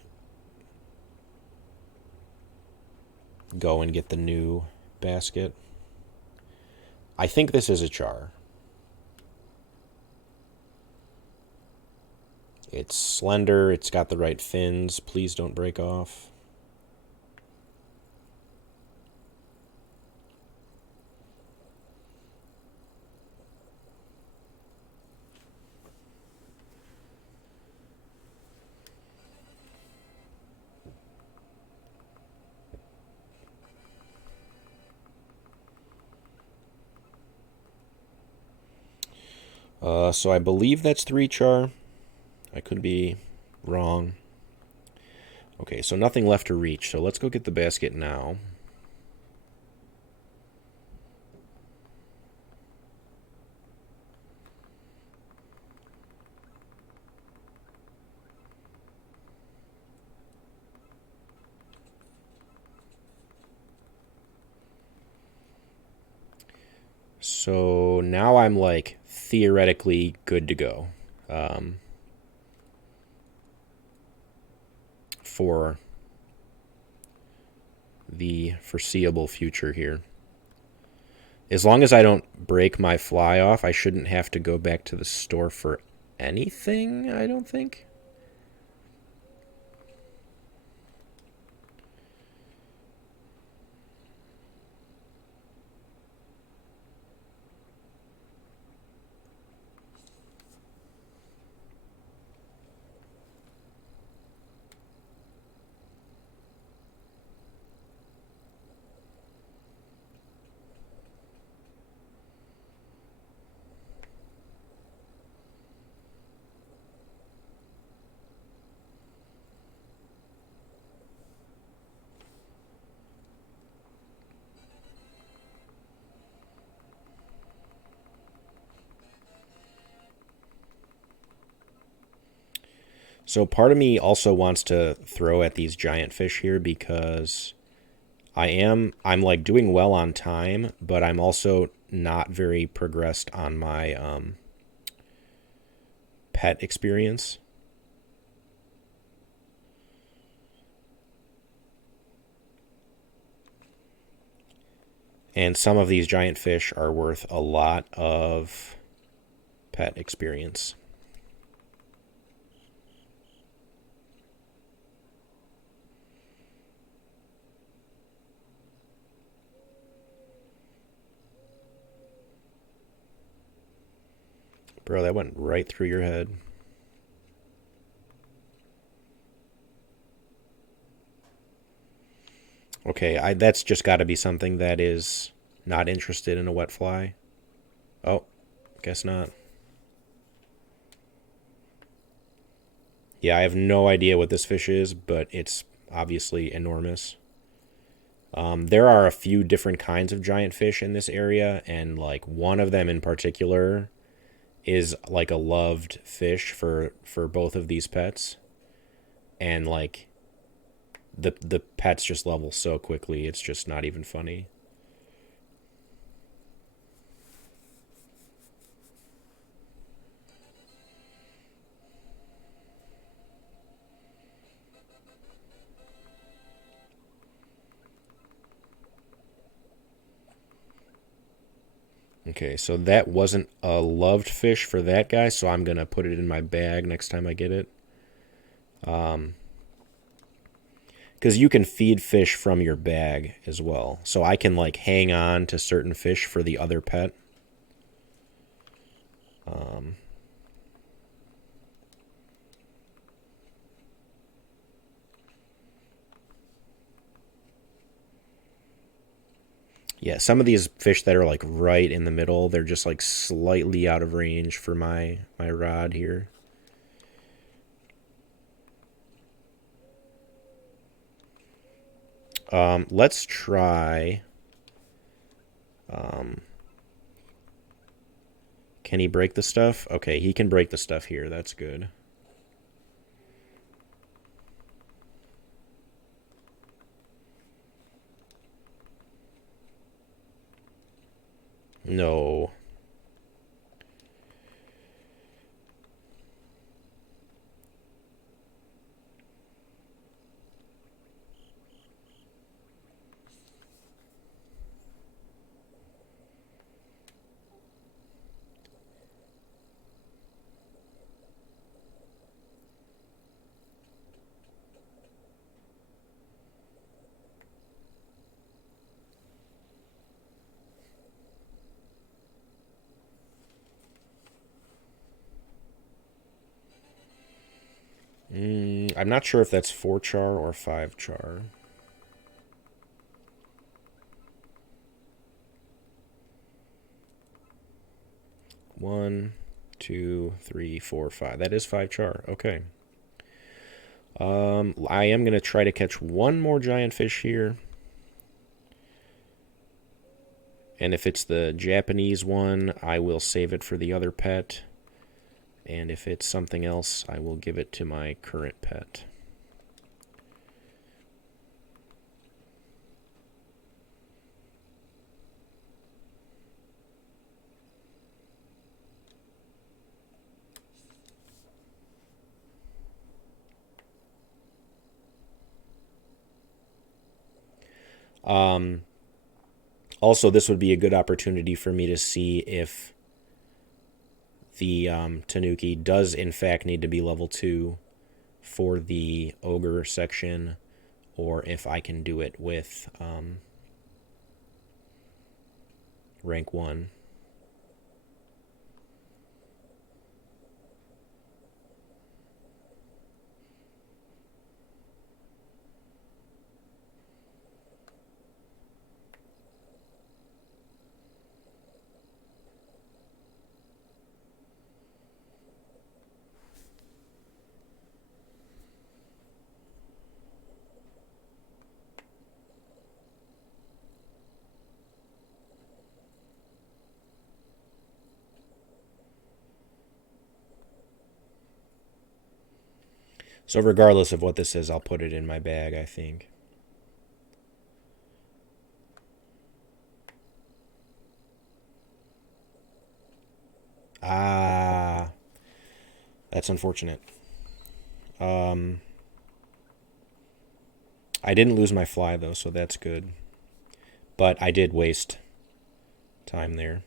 go and get the new basket. I think this is a char. It's slender, it's got the right fins. Please don't break off. So I believe that's 3 char. I could be wrong. Okay, so nothing left to reach. So let's go get the basket now. So now I'm like theoretically good to go for the foreseeable future here. As long as I don't break my fly off, I shouldn't have to go back to the store for anything, I don't think. So part of me also wants to throw at these giant fish here because I'm like doing well on time, but I'm also not very progressed on my pet experience. And some of these giant fish are worth a lot of pet experience. Bro, that went right through your head. Okay, that's just got to be something that is not interested in a wet fly. Oh, guess not. Yeah, I have no idea what this fish is, but it's obviously enormous. There are a few different kinds of giant fish in this area, and like one of them in particular is like a loved fish for both of these pets, and like the pets just level so quickly, it's just not even funny. Okay, so that wasn't a loved fish for that guy, so I'm gonna put it in my bag next time I get it. Because you can feed fish from your bag as well, so I can like hang on to certain fish for the other pet. Yeah, some of these fish that are like right in the middle, they're just like slightly out of range for my rod here. Let's try. Can he break the stuff? Okay, he can break the stuff here. That's good. No. I'm not sure if that's 4 char or 5 char. One, two, three, four, five. That is 5 char. Okay. I am gonna try to catch one more giant fish here. And if it's the Japanese one, I will save it for the other pet. And if it's something else, I will give it to my current pet. Also, this would be a good opportunity for me to see if the Tanuki does in fact need to be level 2 for the ogre section, or if I can do it with rank 1. So regardless of what this is, I'll put it in my bag, I think. Ah, that's unfortunate. I didn't lose my fly, though, so that's good. But I did waste time there.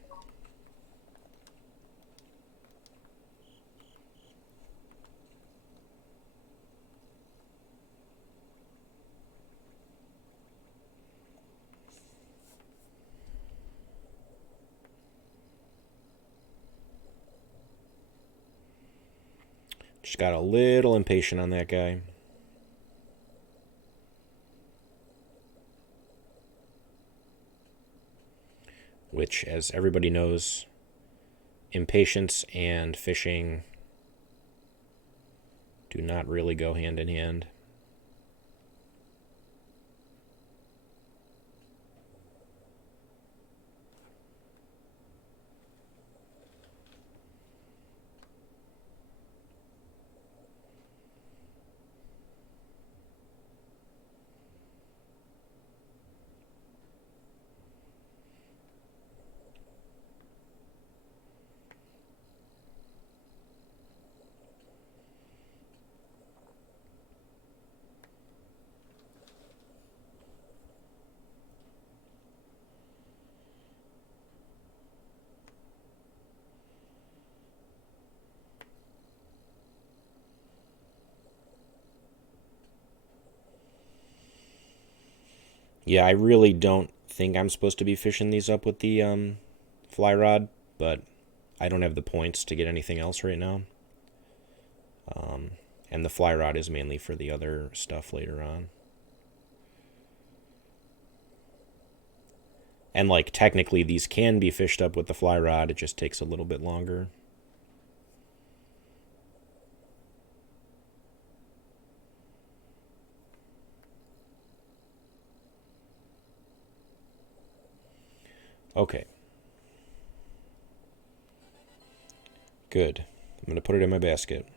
Just got a little impatient on that guy. Which, as everybody knows, impatience and fishing do not really go hand in hand. Yeah, I really don't think I'm supposed to be fishing these up with the fly rod, but I don't have the points to get anything else right now. And the fly rod is mainly for the other stuff later on. And like technically these can be fished up with the fly rod, it just takes a little bit longer. Okay. Good. I'm going to put it in my basket.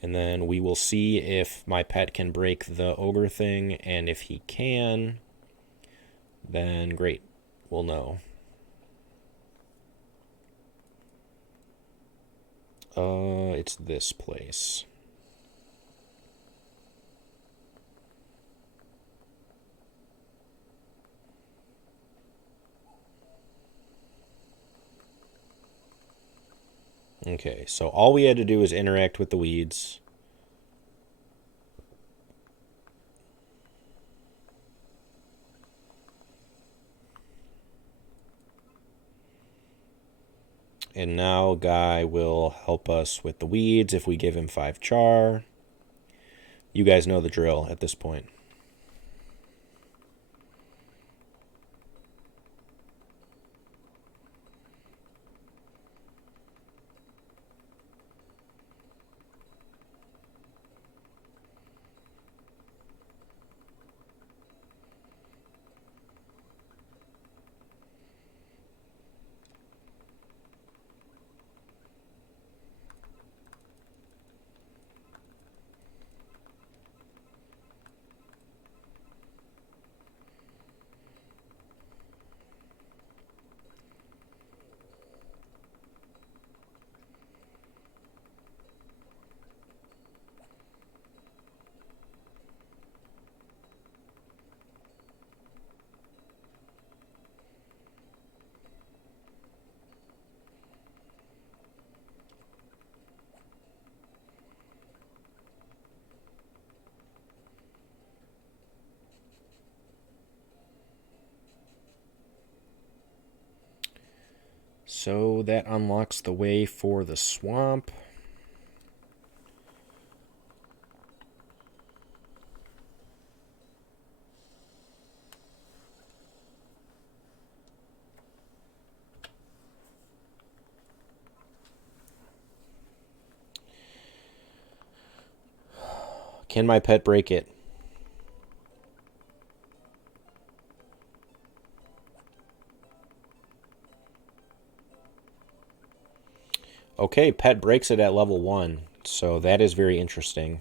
And then we will see if my pet can break the ogre thing, and if he can, then great. We'll know. It's this place. Okay, so all we had to do is interact with the weeds. And now Guy will help us with the weeds if we give him 5 char. You guys know the drill at this point. So that unlocks the way for the swamp. Can my pet break it? Okay, pet breaks it at level 1, so that is very interesting.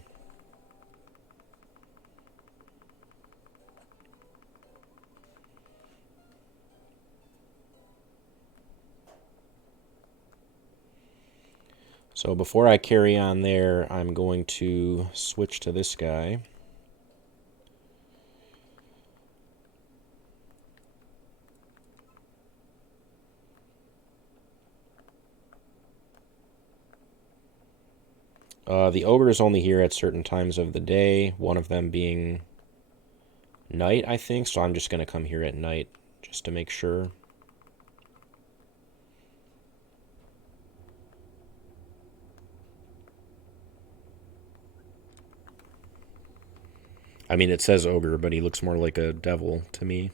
So before I carry on there, I'm going to switch to this guy. The ogre is only here at certain times of the day, one of them being night, I think, so I'm just going to come here at night just to make sure. I mean, it says ogre, but he looks more like a devil to me.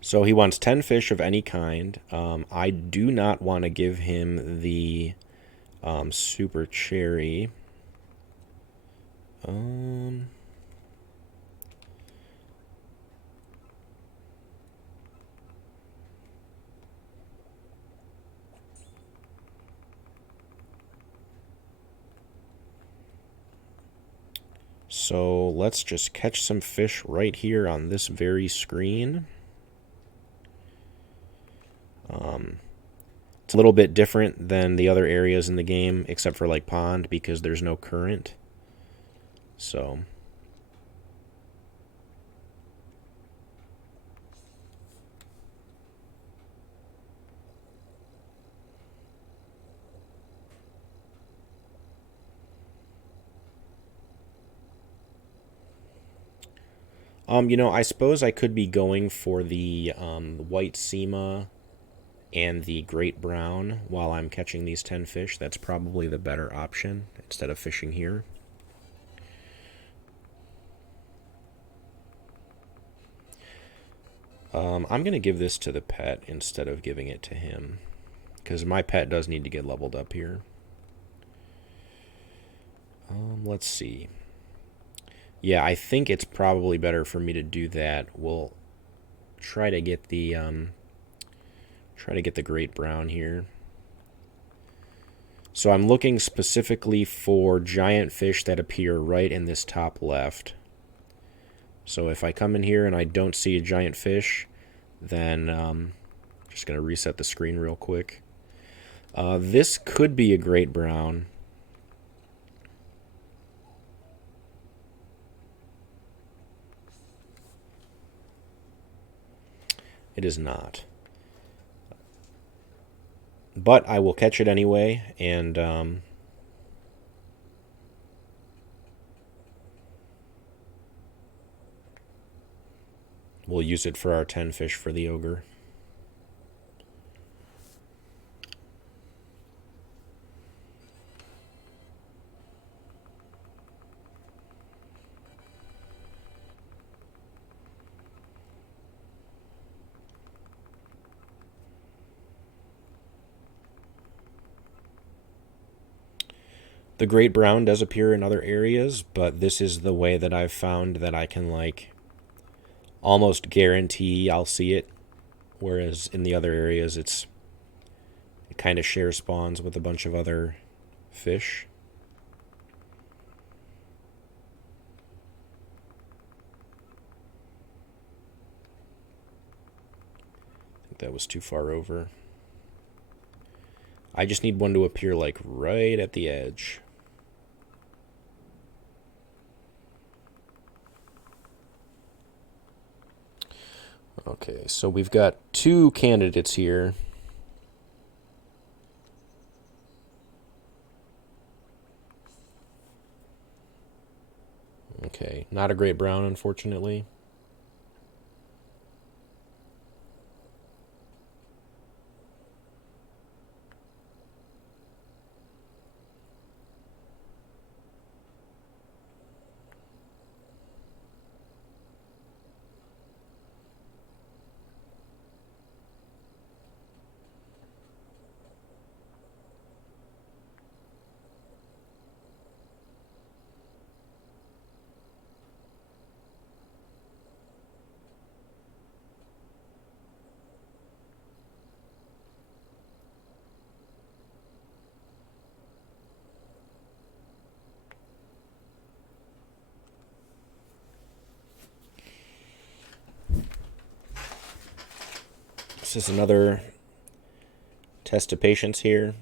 So he wants 10 fish of any kind. I do not want to give him the super cherry. So let's just catch some fish right here on this very screen. It's a little bit different than the other areas in the game, except for like pond, because there's no current. So I suppose I could be going for the white Seema and the great brown while I'm catching these 10 fish. That's probably the better option instead of fishing here. I'm going to give this to the pet instead of giving it to him, because my pet does need to get leveled up here. Let's see. Yeah, I think it's probably better for me to do that. We'll try to get the great brown here. So I'm looking specifically for giant fish that appear right in this top left. So if I come in here and I don't see a giant fish, then just going to reset the screen real quick. This could be a great brown. It is not. But I will catch it anyway, and we'll use it for our 10 fish for the ogre. The great brown does appear in other areas, but this is the way that I've found that I can like almost guarantee I'll see it, whereas in the other areas it kind of share spawns with a bunch of other fish. I think that was too far over. I just need one to appear like right at the edge. Okay, so we've got two candidates here. Okay. Not a great brown, unfortunately. This is another test of patience here,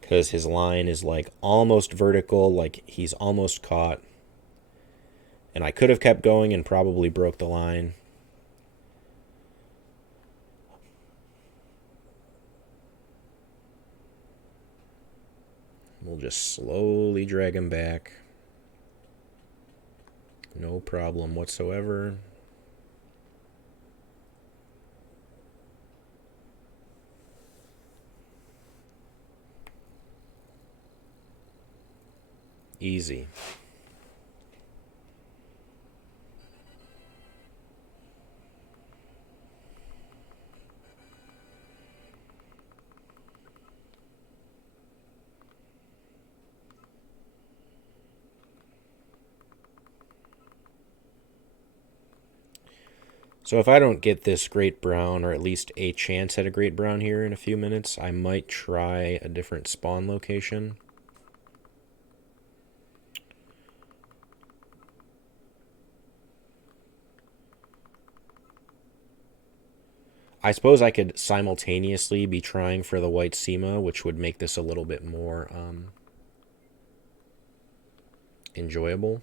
because his line is like almost vertical, like he's almost caught. And I could have kept going and probably broke the line. We'll just slowly drag him back. No problem whatsoever. Easy. So if I don't get this great brown, or at least a chance at a great brown here in a few minutes, I might try a different spawn location. I suppose I could simultaneously be trying for the white Seema, which would make this a little bit more enjoyable.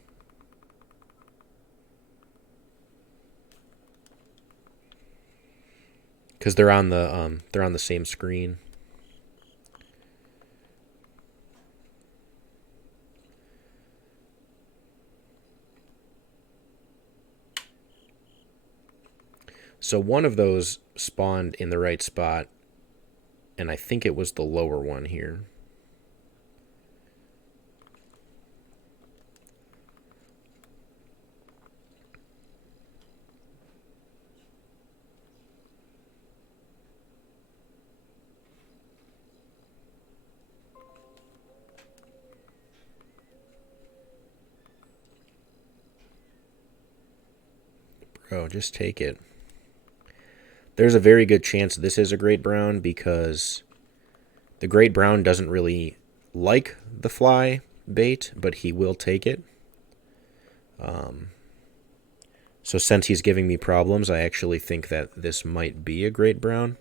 Because they're on the same screen. So one of those spawned in the right spot, and I think it was the lower one here. Bro, just take it. There's a very good chance this is a great brown, because the great brown doesn't really like the fly bait, but he will take it. So since he's giving me problems, I actually think that this might be a great brown.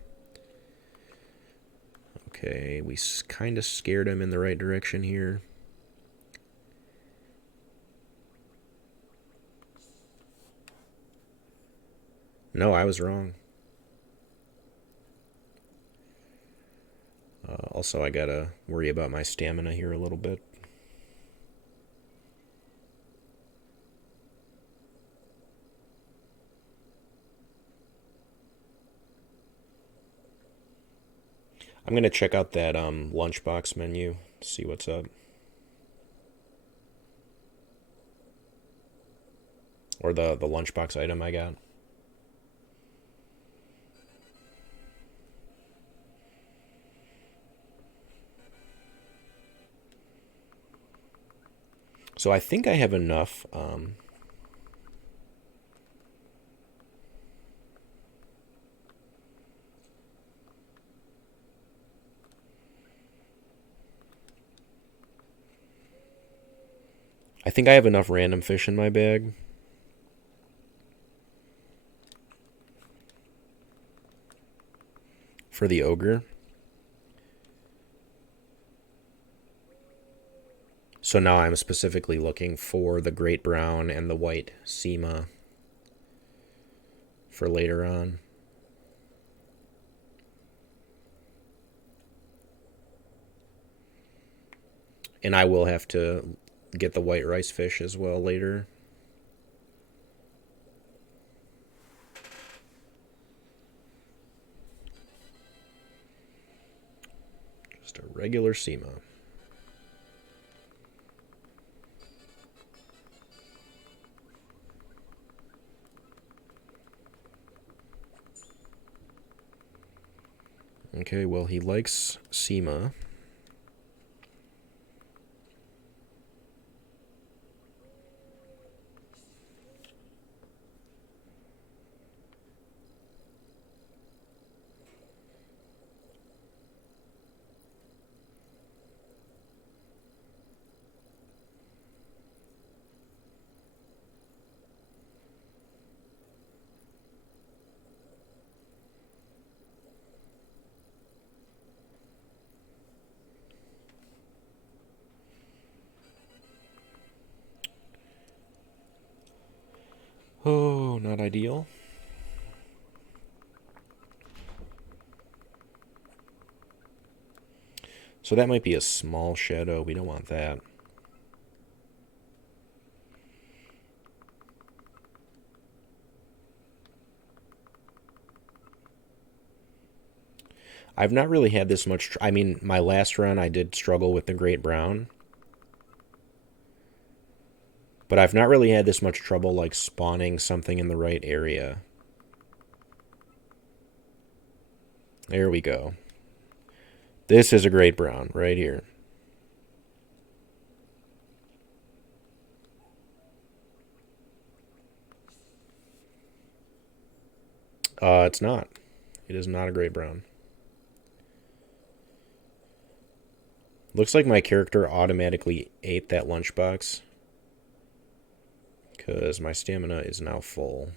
Okay, we kind of scared him in the right direction here. No, I was wrong. Also, I gotta worry about my stamina here a little bit. I'm gonna check out that lunchbox menu, see what's up. Or the lunchbox item I got. So I think I have enough. I think I have enough random fish in my bag. For the ogre. So now I'm specifically looking for the great brown and the white Seema for later on. And I will have to get the white rice fish as well later. Just a regular Seema. Okay, well, he likes Seema. Oh, not ideal. So that might be a small shadow. We don't want that. I've not really had this much... I mean, my last run I did struggle with the Great Brown. But I've not really had this much trouble, like, spawning something in the right area. There we go. This is a Great Brown right here. It's not. It is not a Great Brown. Looks like my character automatically ate that lunchbox, because my stamina is now full.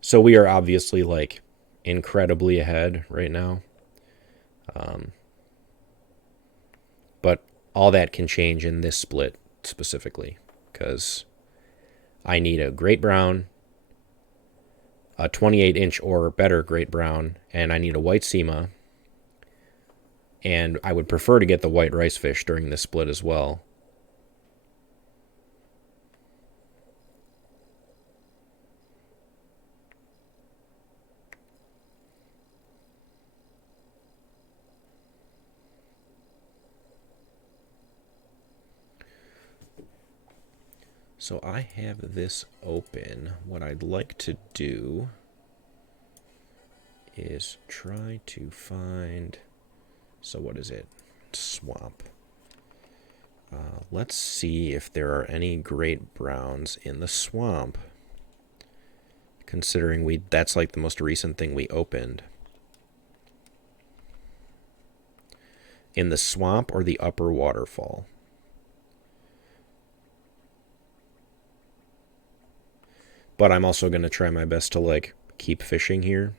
So we are obviously, like, incredibly ahead right now. But all that can change in this split specifically, because I need a Great Brown, a 28-inch or better Great Brown, and I need a white Seema. And I would prefer to get the white rice fish during this split as well. So I have this open. What I'd like to do is try to find... So what is it? Swamp. Let's see if there are any Great Browns in the swamp, considering that's like the most recent thing we opened. In the swamp or the upper waterfall? But I'm also going to try my best to, like, keep fishing here.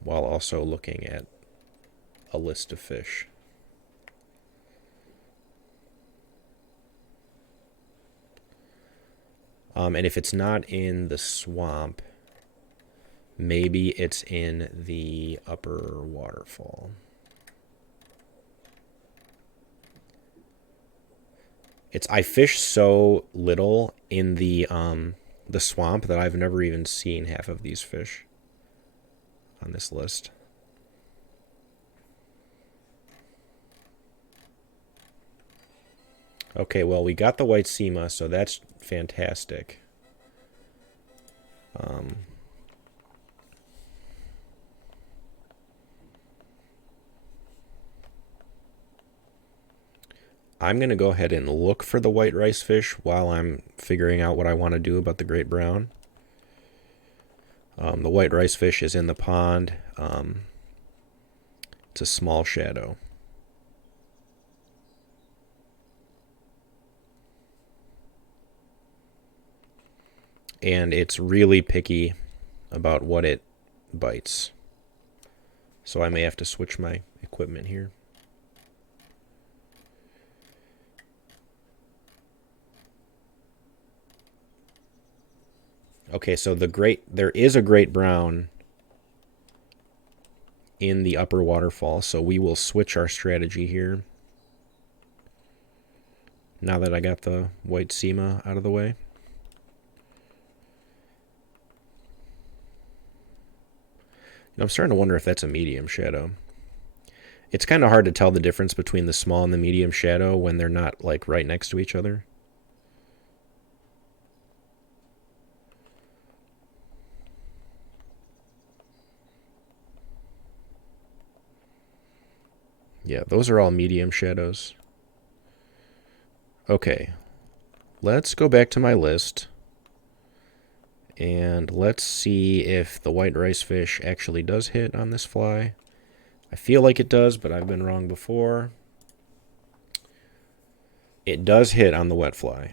While also looking at a list of fish. And if it's not in the swamp, maybe it's in the upper waterfall. I fish so little in the swamp that I've never even seen half of these fish on this list. Okay, well, we got the white Seema, so that's fantastic. I'm going to go ahead and look for the white rice fish while I'm figuring out what I want to do about the great brown. The white rice fish is in the pond. It's a small shadow. And it's really picky about what it bites. So I may have to switch my equipment here. Okay, so there is a great brown in the upper waterfall, so we will switch our strategy here. Now that I got the white Seema out of the way. I'm starting to wonder if that's a medium shadow. It's kind of hard to tell the difference between the small and the medium shadow when they're not like right next to each other. Yeah, those are all medium shadows. Okay, let's go back to my list. And let's see if the white rice fish actually does hit on this fly. I feel like it does, but I've been wrong before. It does hit on the wet fly.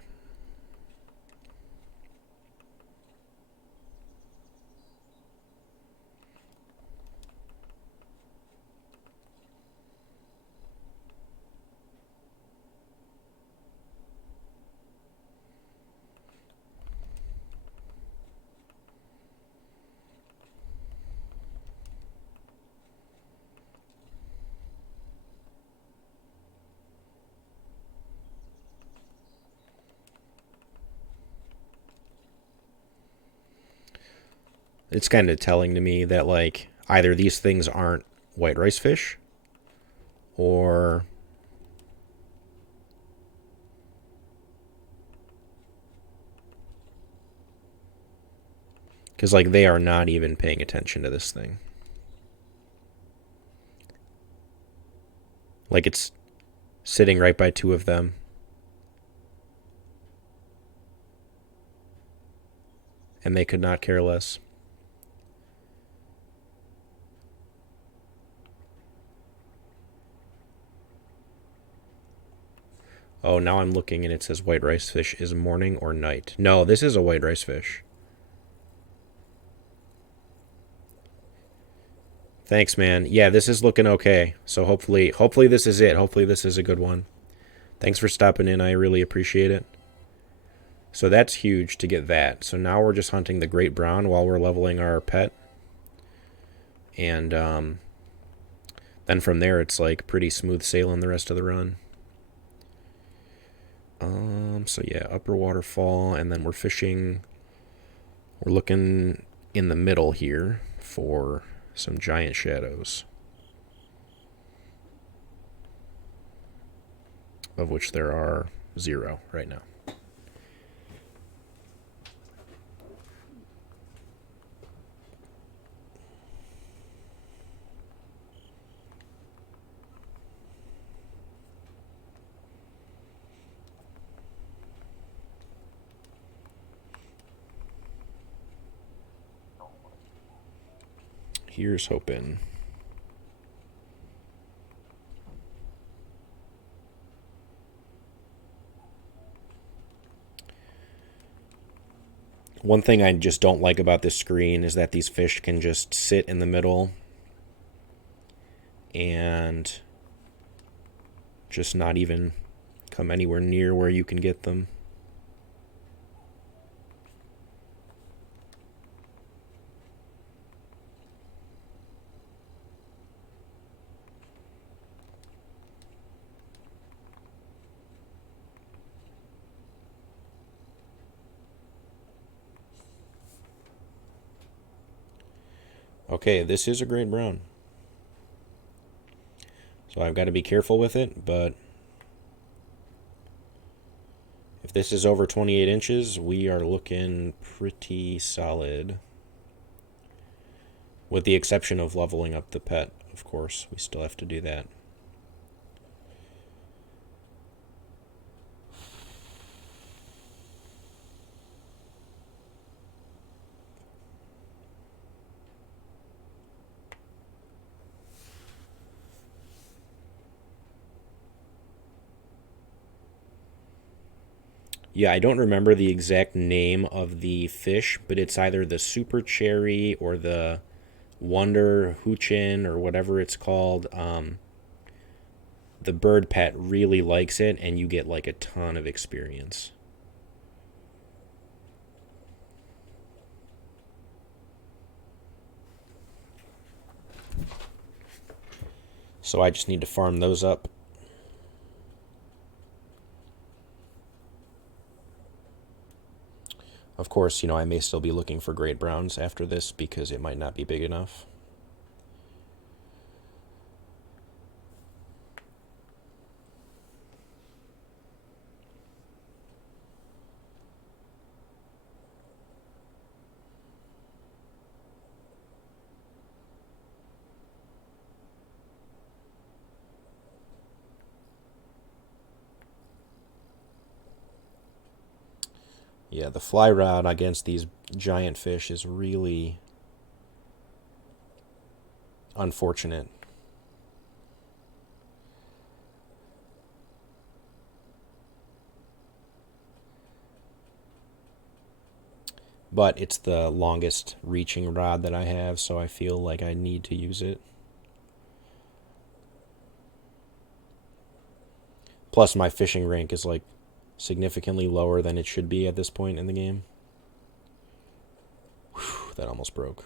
It's kind of telling to me that, like, either these things aren't white rice fish, or because, like, they are not even paying attention to this thing. Like, it's sitting right by two of them. And they could not care less. Oh, now I'm looking and it says white rice fish is morning or night. No, this is a white rice fish. Thanks, man. Yeah, this is looking okay. So hopefully this is it. Hopefully this is a good one. Thanks for stopping in. I really appreciate it. So that's huge to get that. So now we're just hunting the great brown while we're leveling our pet. And then from there, it's like pretty smooth sailing the rest of the run. So yeah, upper waterfall, and then we're fishing. We're looking in the middle here for some giant shadows, of which there are 0 right now. Here's hoping. One thing I just don't like about this screen is that these fish can just sit in the middle and just not even come anywhere near where you can get them. Okay, this is a great brown. So I've got to be careful with it, but if this is over 28 inches, we are looking pretty solid. With the exception of leveling up the pet, of course. We still have to do that. Yeah, I don't remember the exact name of the fish, but it's either the super cherry or the wonder hoochin or whatever it's called. The bird pet really likes it, and you get like a ton of experience. So I just need to farm those up. Of course, I may still be looking for great browns after this because it might not be big enough. Yeah, the fly rod against these giant fish is really unfortunate. But it's the longest reaching rod that I have, so I feel like I need to use it. Plus, my fishing rank is like significantly lower than it should be at this point in the game. Whew, that almost broke.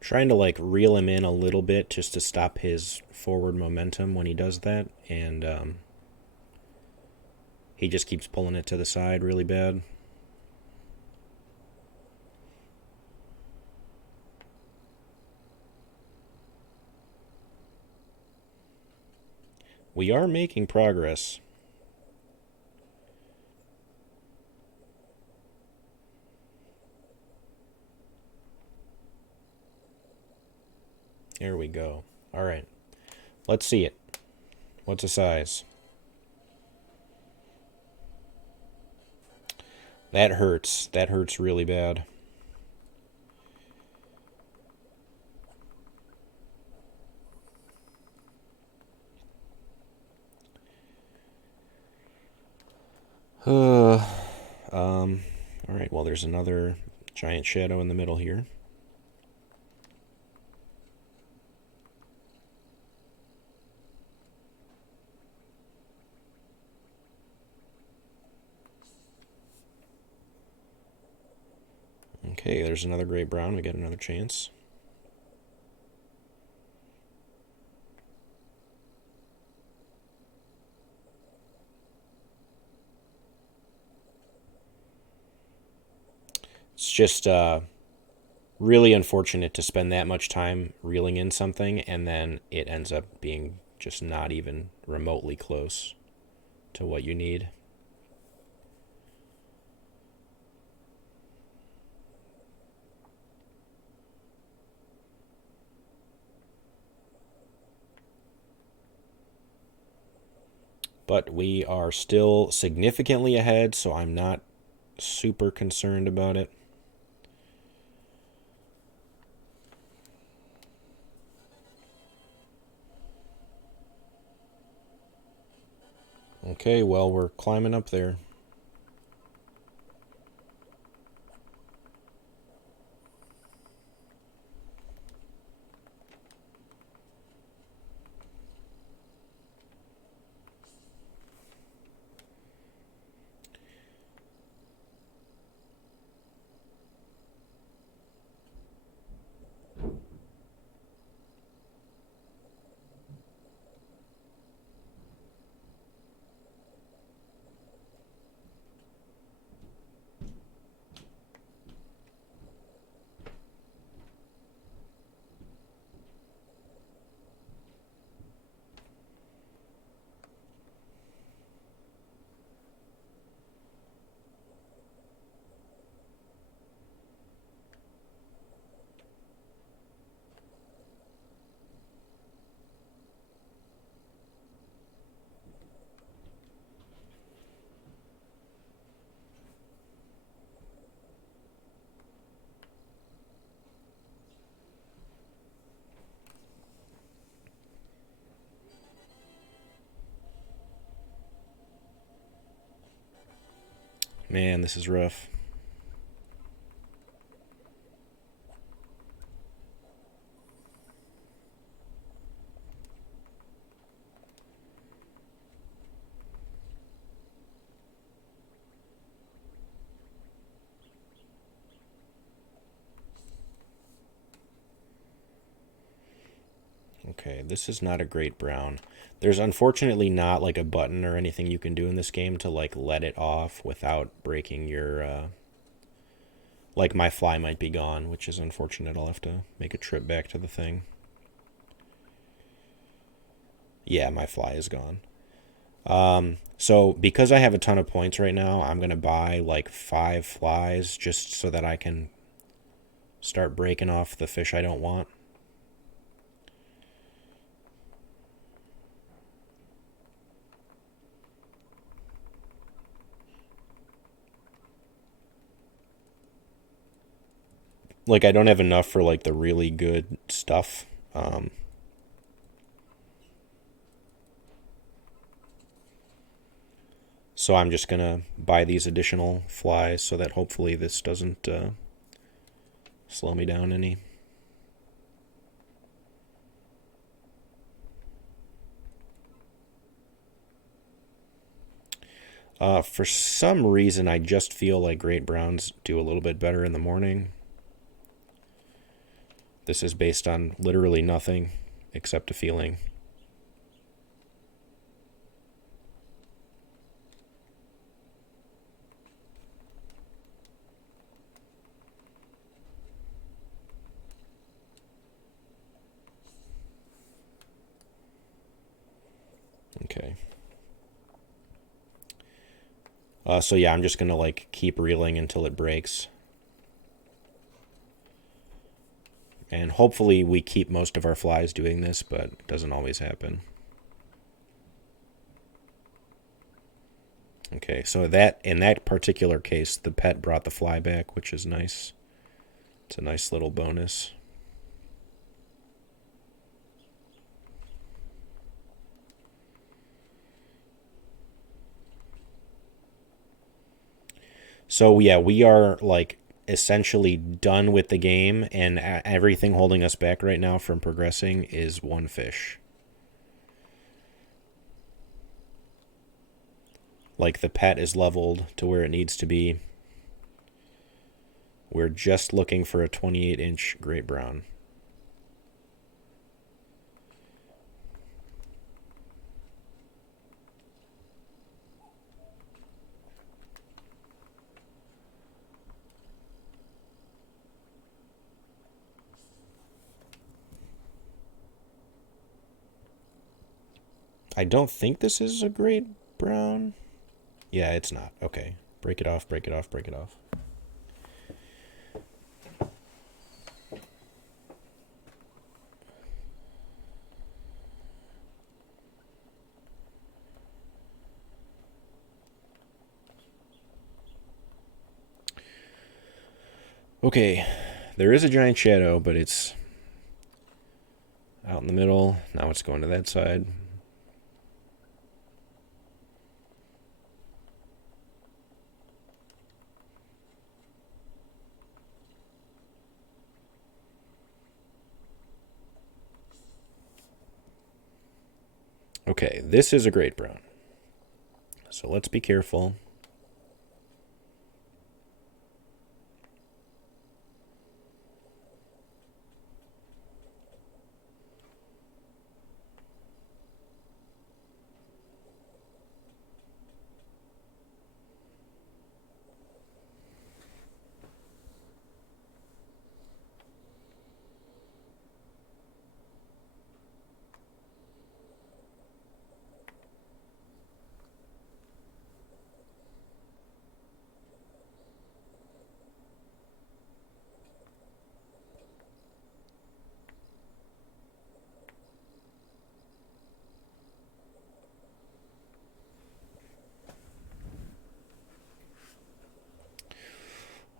Trying to like reel him in a little bit just to stop his forward momentum when he does that, and he just keeps pulling it to the side really bad. We are making progress. There we go. All right. Let's see it. What's the size? That hurts. That hurts really bad. All right, well, there's another giant shadow in the middle here. Okay, there's another gray brown. We get another chance. It's just really unfortunate to spend that much time reeling in something and then it ends up being just not even remotely close to what you need. But we are still significantly ahead, so I'm not super concerned about it. Okay, well, we're climbing up there. Man, this is rough. Okay, this is not a great brown. There's unfortunately not like a button or anything you can do in this game to like let it off without breaking your like my fly might be gone, which is unfortunate. I'll have to make a trip back to the thing. Yeah, my fly is gone. So because I have a ton of points right now, I'm gonna buy like 5 flies just so that I can start breaking off the fish I don't want. Like I don't have enough for like the really good stuff. So I'm just gonna buy these additional flies so that hopefully this doesn't slow me down any. For some reason, I just feel like great browns do a little bit better in the morning. This is based on literally nothing except a feeling. Okay. So yeah, I'm just gonna like keep reeling until it breaks. And hopefully we keep most of our flies doing this, but it doesn't always happen. Okay, so that in that particular case, the pet brought the fly back, which is nice. It's a nice little bonus. So yeah, we are like essentially done with the game, and everything holding us back right now from progressing is one fish. Like the pet is leveled to where it needs to be. We're just looking for a 28-inch great brown. I don't think this is a great brown. Yeah, it's not. Okay. Break it off, break it off, break it off. Okay. There is a giant shadow, but it's out in the middle. Now it's going to that side. Okay, this is a great brown. So let's be careful.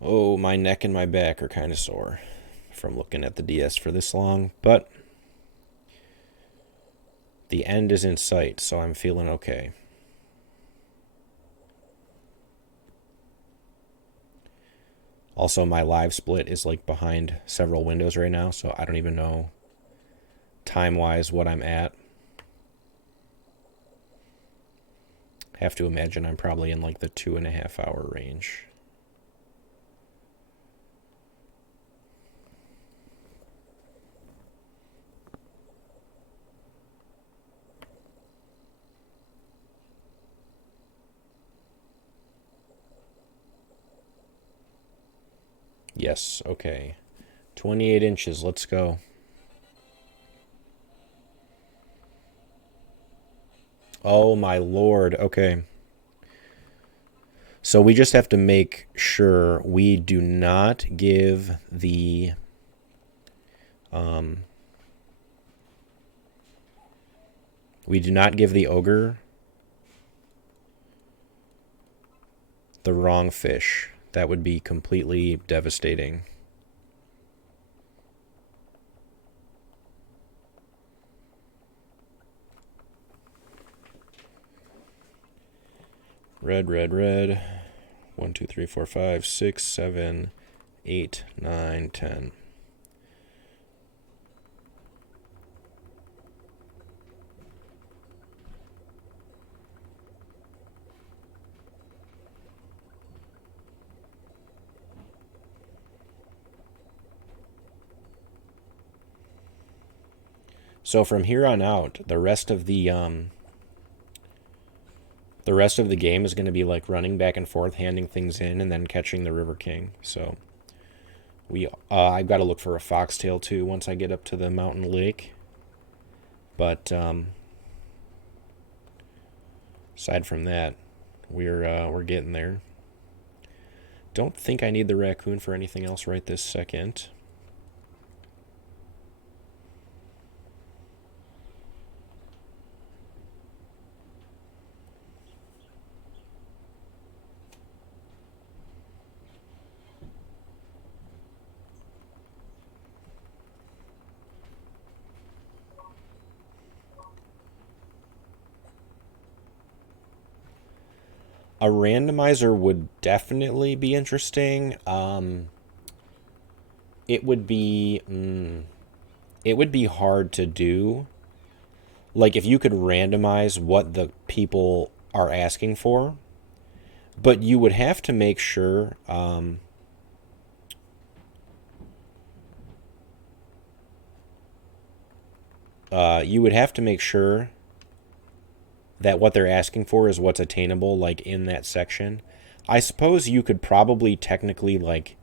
Oh, my neck and my back are kind of sore from looking at the DS for this long, but the end is in sight, so I'm feeling okay. Also, my live split is like behind several windows right now, so I don't even know time-wise what I'm at. Have to imagine I'm probably in like the 2.5 hour range. Yes, okay. 28 inches, let's go. Oh my lord, okay. So we just have to make sure we do not give the we do not give the ogre the wrong fish. That would be completely devastating. Red, red, red. 1, 2, 3, 4, 5, 6, 7, 8, 9, 10. So from here on out, the rest of the game is going to be like running back and forth, handing things in, and then catching the River King. So I've got to look for a foxtail too once I get up to the mountain lake. But aside from that, we're getting there. Don't think I need the raccoon for anything else right this second. A randomizer would definitely be interesting. It would be it would be hard to do. Like if you could randomize what the people are asking for, but you would have to make sure you would have to make sure that what they're asking for is what's attainable, like in that section. I suppose you could probably technically, like,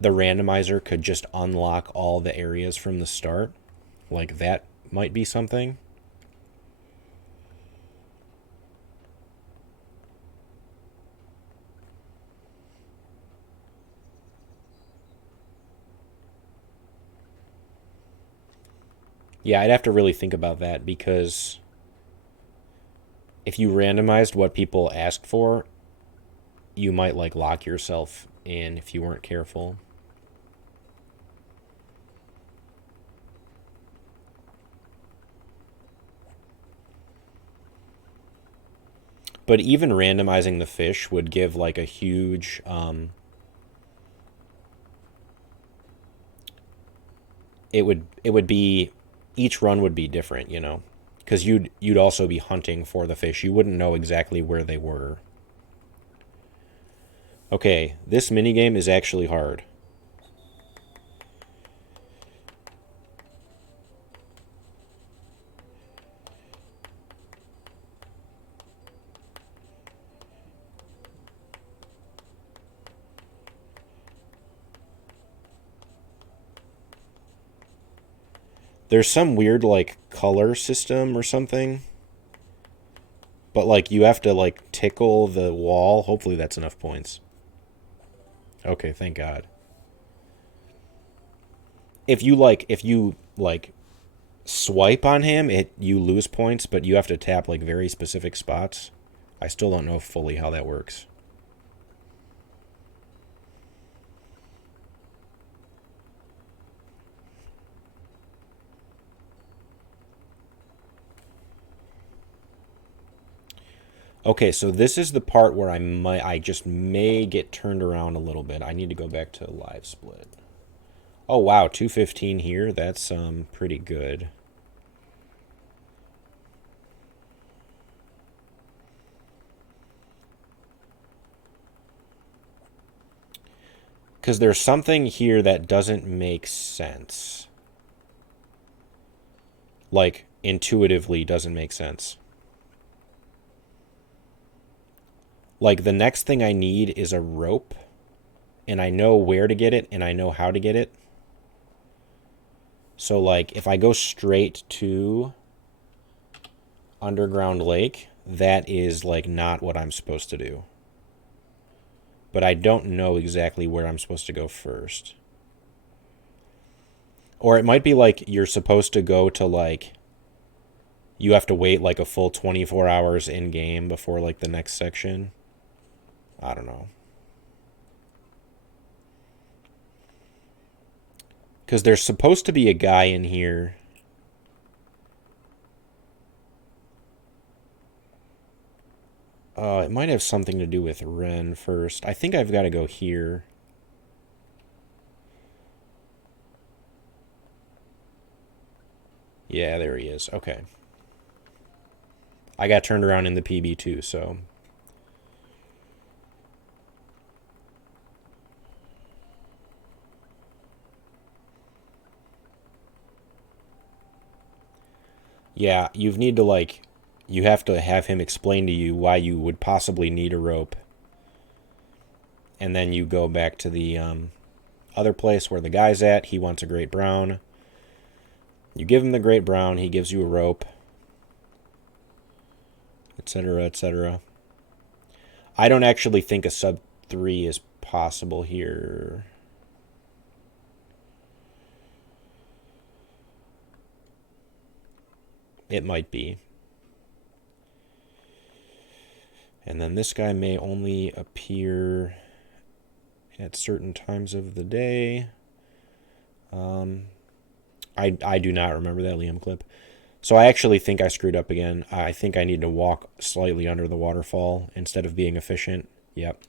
the randomizer could just unlock all the areas from the start. Like, that might be something. Yeah, I'd have to really think about that because if you randomized what people asked for, you might, like, lock yourself in if you weren't careful. But even randomizing the fish would give like a huge it would be each run would be different, you know, because you'd also be hunting for the fish. You wouldn't know exactly where they were. Okay, this minigame is actually hard. There's some weird like color system or something, but like you have to like tickle the wall. Hopefully that's enough points. Okay, thank God. If you swipe on him, it you lose points, but you have to tap like very specific spots. I still don't know fully how that works. Okay, so this is the part where I just may get turned around a little bit. I need to go back to live split. Oh wow, 215 here. That's pretty good. Because there's something here that doesn't make sense. Like, intuitively doesn't make sense. Like, the next thing I need is a rope, and I know where to get it, and I know how to get it. So, like, if I go straight to Underground Lake, that is, like, not what I'm supposed to do. But I don't know exactly where I'm supposed to go first. Or it might be like you're supposed to go to, like, you have to wait like a full 24 hours in game before like the next section. I don't know. Because there's supposed to be a guy in here. It might have something to do with Ren first. I think I've got to go here. Yeah, there he is. Okay. I got turned around in the PB too, so. Yeah, you need to like. You have to have him explain to you why you would possibly need a rope. And then you go back to the other place where the guy's at. He wants a great brown. You give him the great brown, he gives you a rope, etc., etc. I don't actually think a sub 3 is possible here. It might be. And then this guy may only appear at certain times of the day. I do not remember that Liam clip. So I actually think I screwed up again. I think I need to walk slightly under the waterfall instead of being efficient. Yep.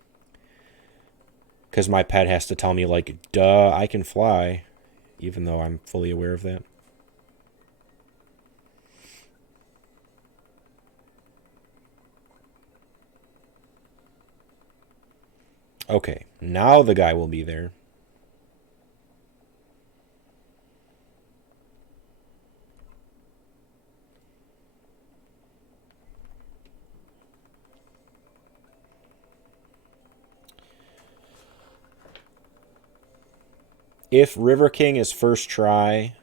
Because my pet has to tell me, like, duh, I can fly. Even though I'm fully aware of that. Okay, now the guy will be there. If River King is first try,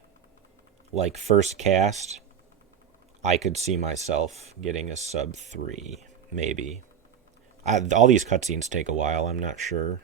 like first cast, I could see myself getting a sub 3, maybe. All these cutscenes take a while, I'm not sure.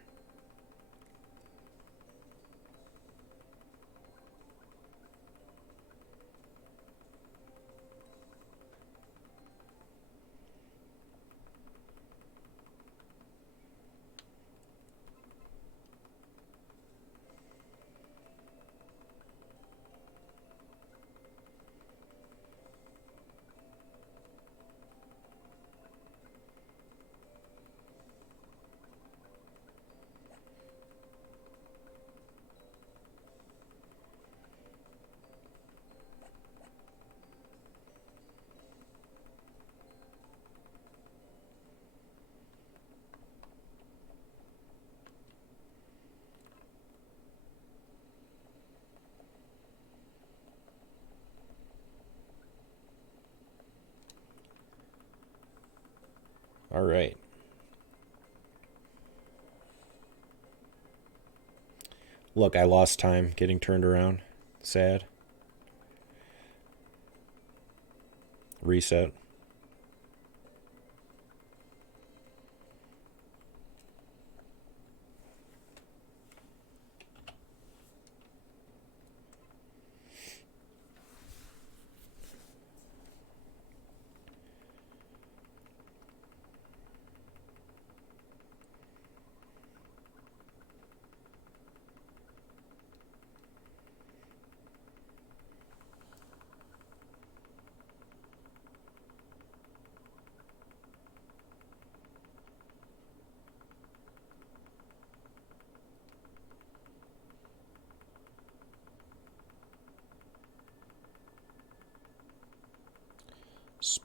All right. Look, I lost time getting turned around. Sad. Reset.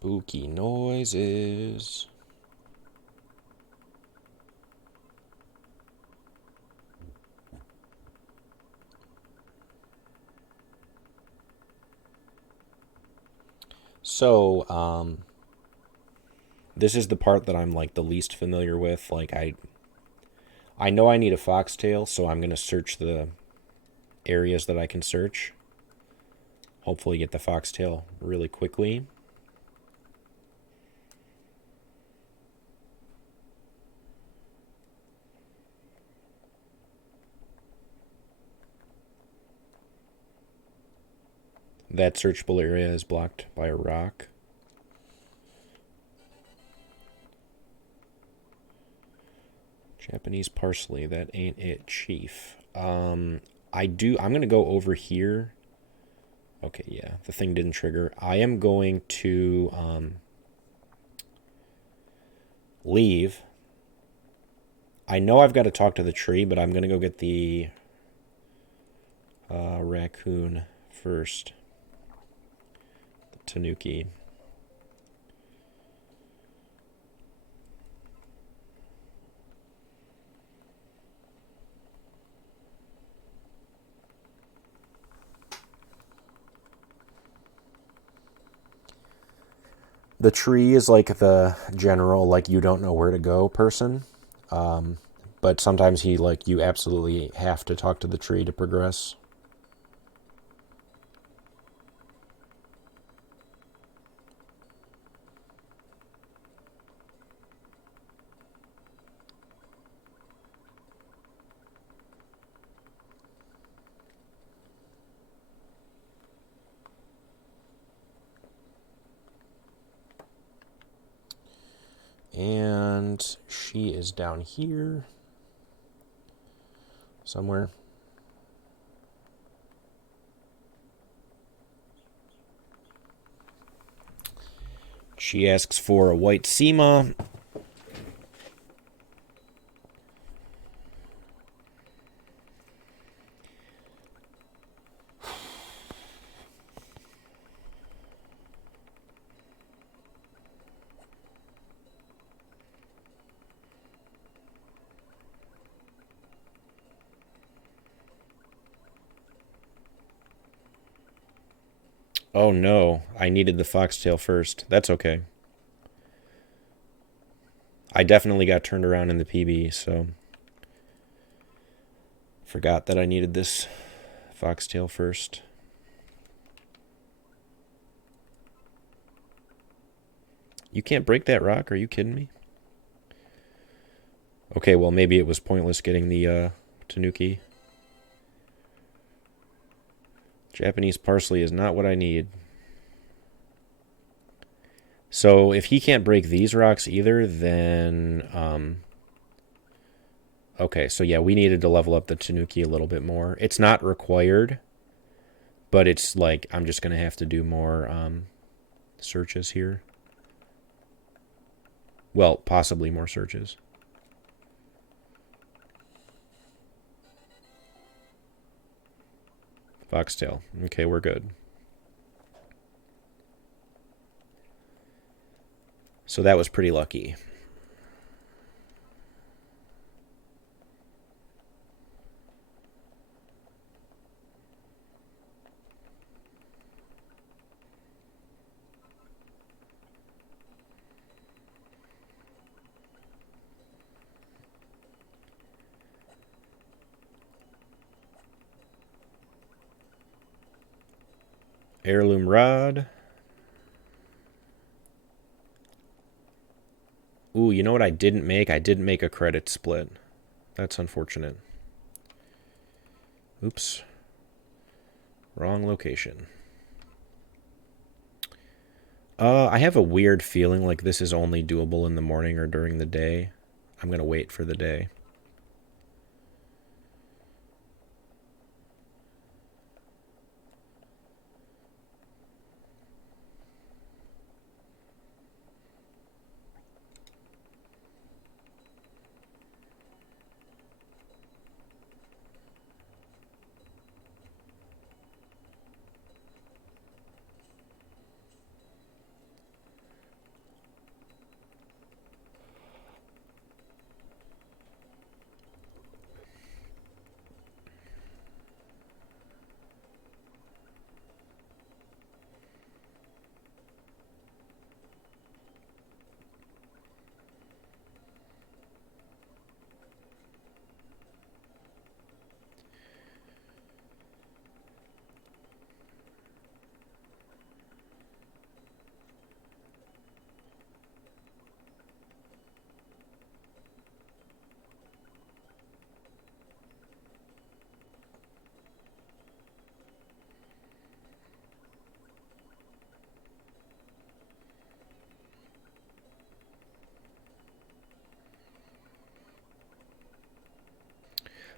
Spooky noises. So, this is the part that I'm like the least familiar with. Like I know I need a foxtail, so I'm gonna search the areas that I can search. Hopefully get the foxtail really quickly. That searchable area is blocked by a rock. Japanese parsley, that ain't it, chief. I'm gonna go over here. Okay, yeah, the thing didn't trigger. I am going to leave. I know I've got to talk to the tree, but I'm gonna go get the raccoon first. The tanuki. The tree is like the general, like, you don't know where to go person. But sometimes you absolutely have to talk to the tree to progress. And she is down here somewhere. She asks for a white Seema. Oh no, I needed the foxtail first. That's okay. I definitely got turned around in the PB, so forgot that I needed this foxtail first. You can't break that rock? Are you kidding me? Okay, well, maybe it was pointless getting the tanuki. Japanese parsley is not what I need. So if he can't break these rocks either, then okay, so yeah, we needed to level up the tanuki a little bit more. It's not required, but it's like I'm just gonna have to do more searches here. Well, possibly more searches. Foxtail. Okay, we're good. So that was pretty lucky. Heirloom rod. Ooh, you know what I didn't make? I didn't make a credit split. That's unfortunate. Oops. Wrong location. I have a weird feeling like this is only doable in the morning or during the day. I'm going to wait for the day.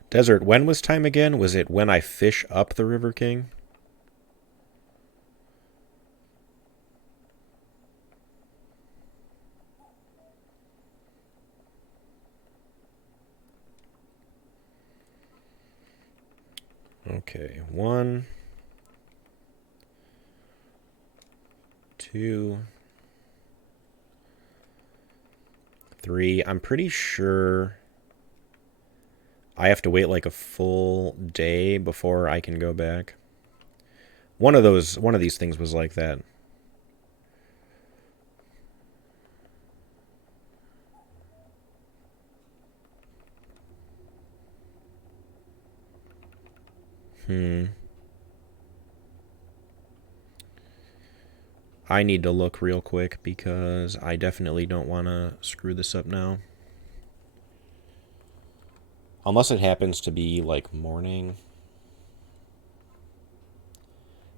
Desert, when was time again? Was it when I fish up the River King? Okay, 1, 2, 3. I'm pretty sure I have to wait like a full day before I can go back. One of these things was like that. I need to look real quick because I definitely don't want to screw this up now. Unless it happens to be like morning.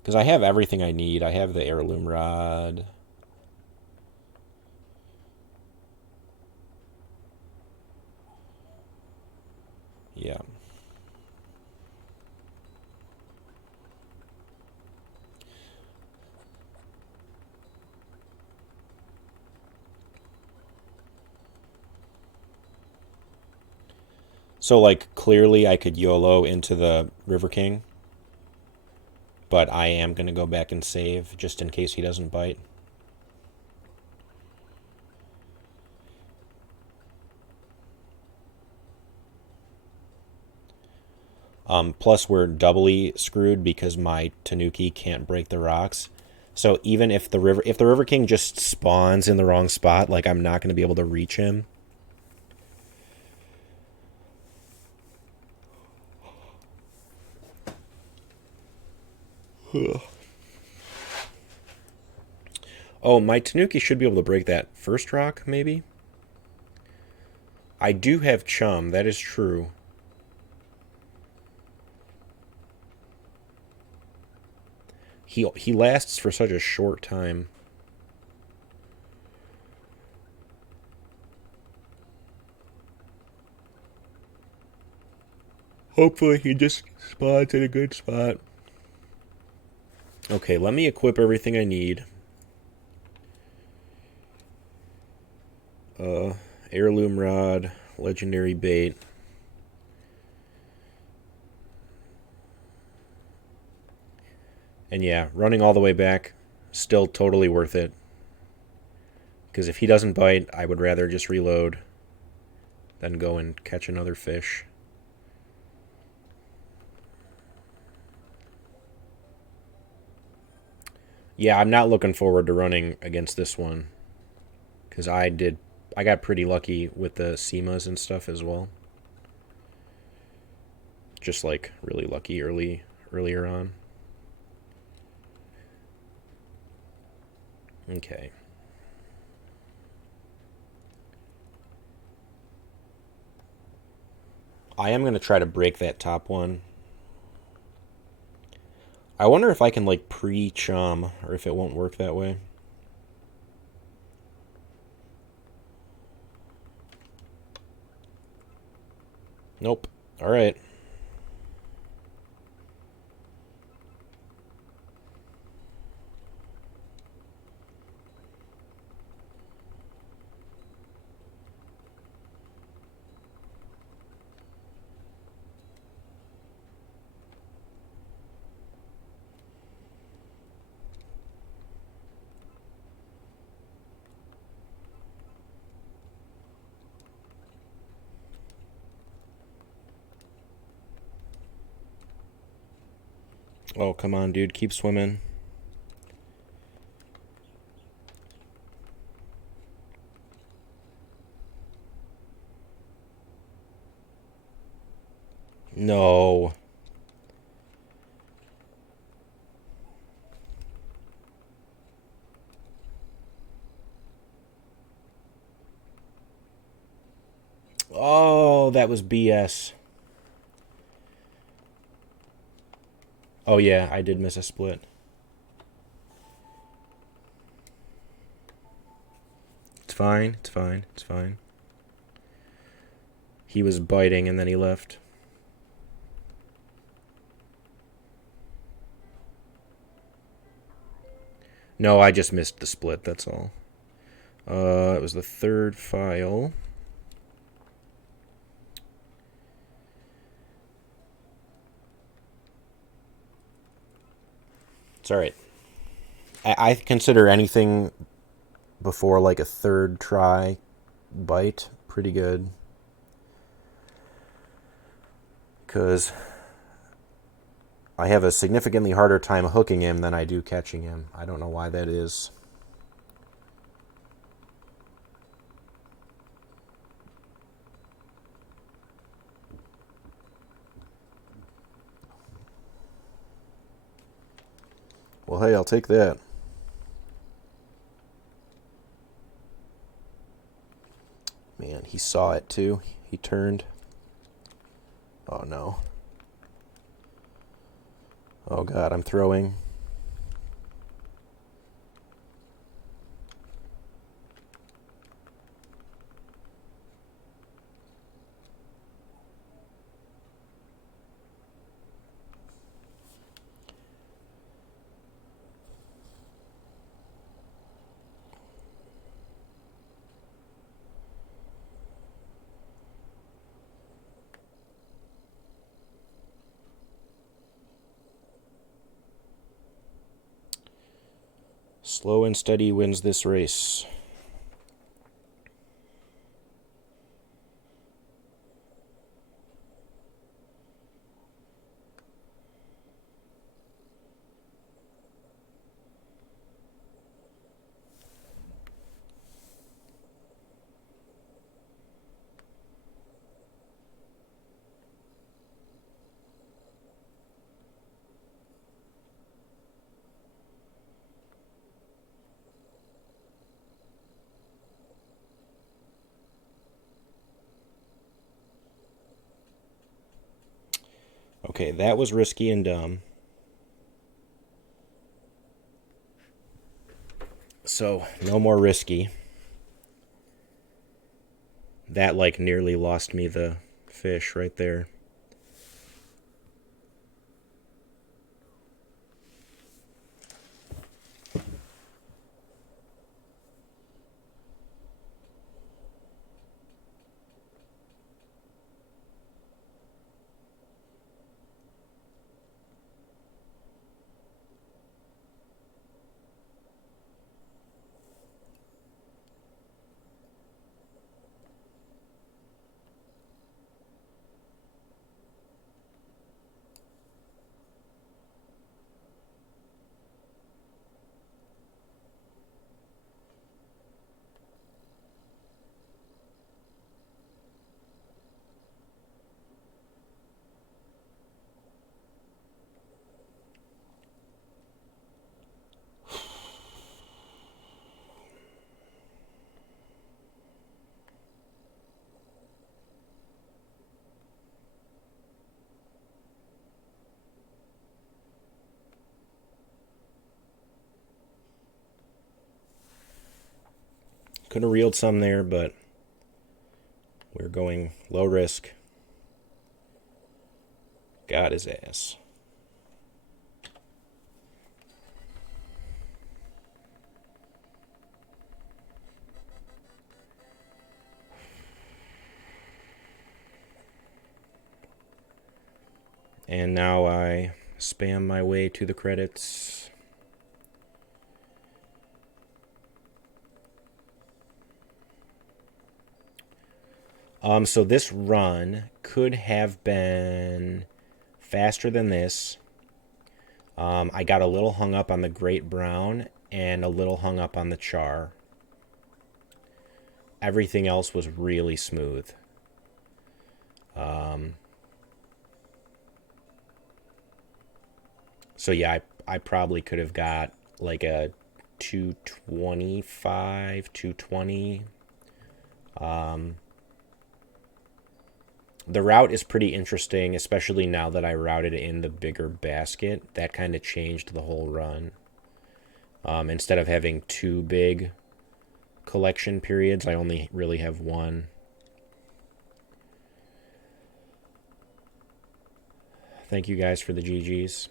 Because I have everything I need. I have the heirloom rod. Yeah. So, like, clearly I could YOLO into the River King, but I am going to go back and save just in case he doesn't bite. Plus, we're doubly screwed because my Tanuki can't break the rocks. So even if the River King just spawns in the wrong spot, like I'm not going to be able to reach him. Oh, my Tanuki should be able to break that first rock, maybe? I do have Chum, that is true. He lasts for such a short time. Hopefully he just spawns in a good spot. Okay, let me equip everything I need. Heirloom rod, legendary bait. And yeah, running all the way back, still totally worth it. Because if he doesn't bite, I would rather just reload than go and catch another fish. Yeah, I'm not looking forward to running against this one. Because I got pretty lucky with the Seemas and stuff as well. Just like really lucky earlier on. Okay. I am going to try to break that top one. I wonder if I can like pre-chum or if it won't work that way. Nope. All right. Oh, come on, dude. Keep swimming. No. Oh, that was BS. Oh, yeah, I did miss a split. It's fine. It's fine. It's fine. He was biting and then he left. No, I just missed the split, that's all. It was the third file. It's alright. I consider anything before like a third try bite pretty good. Because I have a significantly harder time hooking him than I do catching him. I don't know why that is. Well, hey, I'll take that. Man, he saw it too. He turned. Oh no. Oh god, I'm throwing. Slow and steady wins this race. Okay, that was risky and dumb. So, no more risky. That, like, nearly lost me the fish right there. Could have reeled some there, but we're going low risk. Got his ass. And now I spam my way to the credits. So this run could have been faster than this. I got a little hung up on the Great Brown and a little hung up on the Char. Everything else was really smooth. So yeah, I probably could have got like a 225, 220. The route is pretty interesting, especially now that I routed in the bigger basket. That kind of changed the whole run. Instead of having two big collection periods, I only really have one. Thank you guys for the GGs.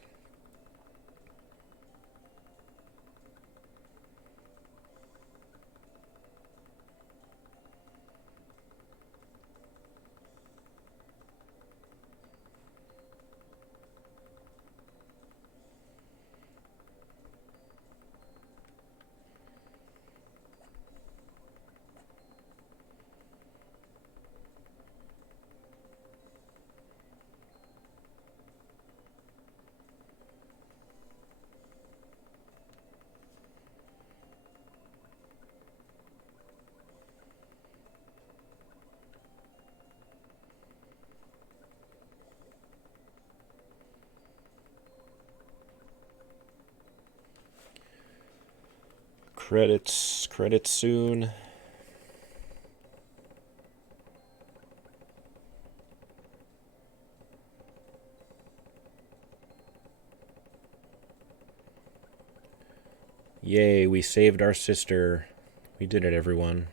Credits soon. Yay, we saved our sister. We did it, everyone.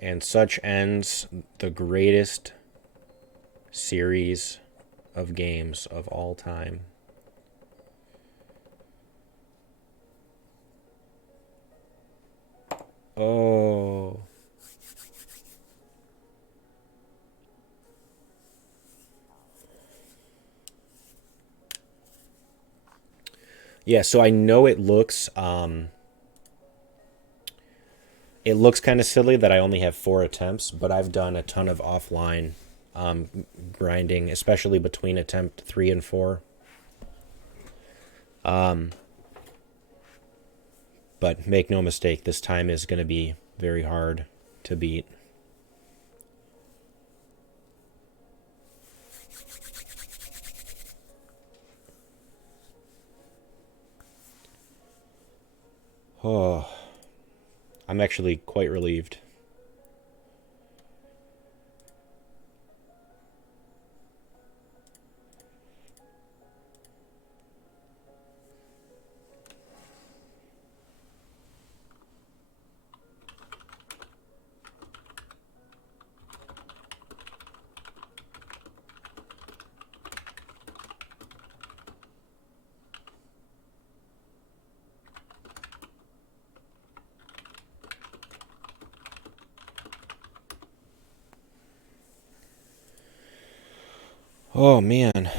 And such ends the greatest series of games of all time. Oh. Yeah, so I know it looks kind of silly that I only have 4 attempts, but I've done a ton of offline grinding, especially between attempt 3 and 4. But make no mistake, this time is going to be very hard to beat. Oh, I'm actually quite relieved. Oh man.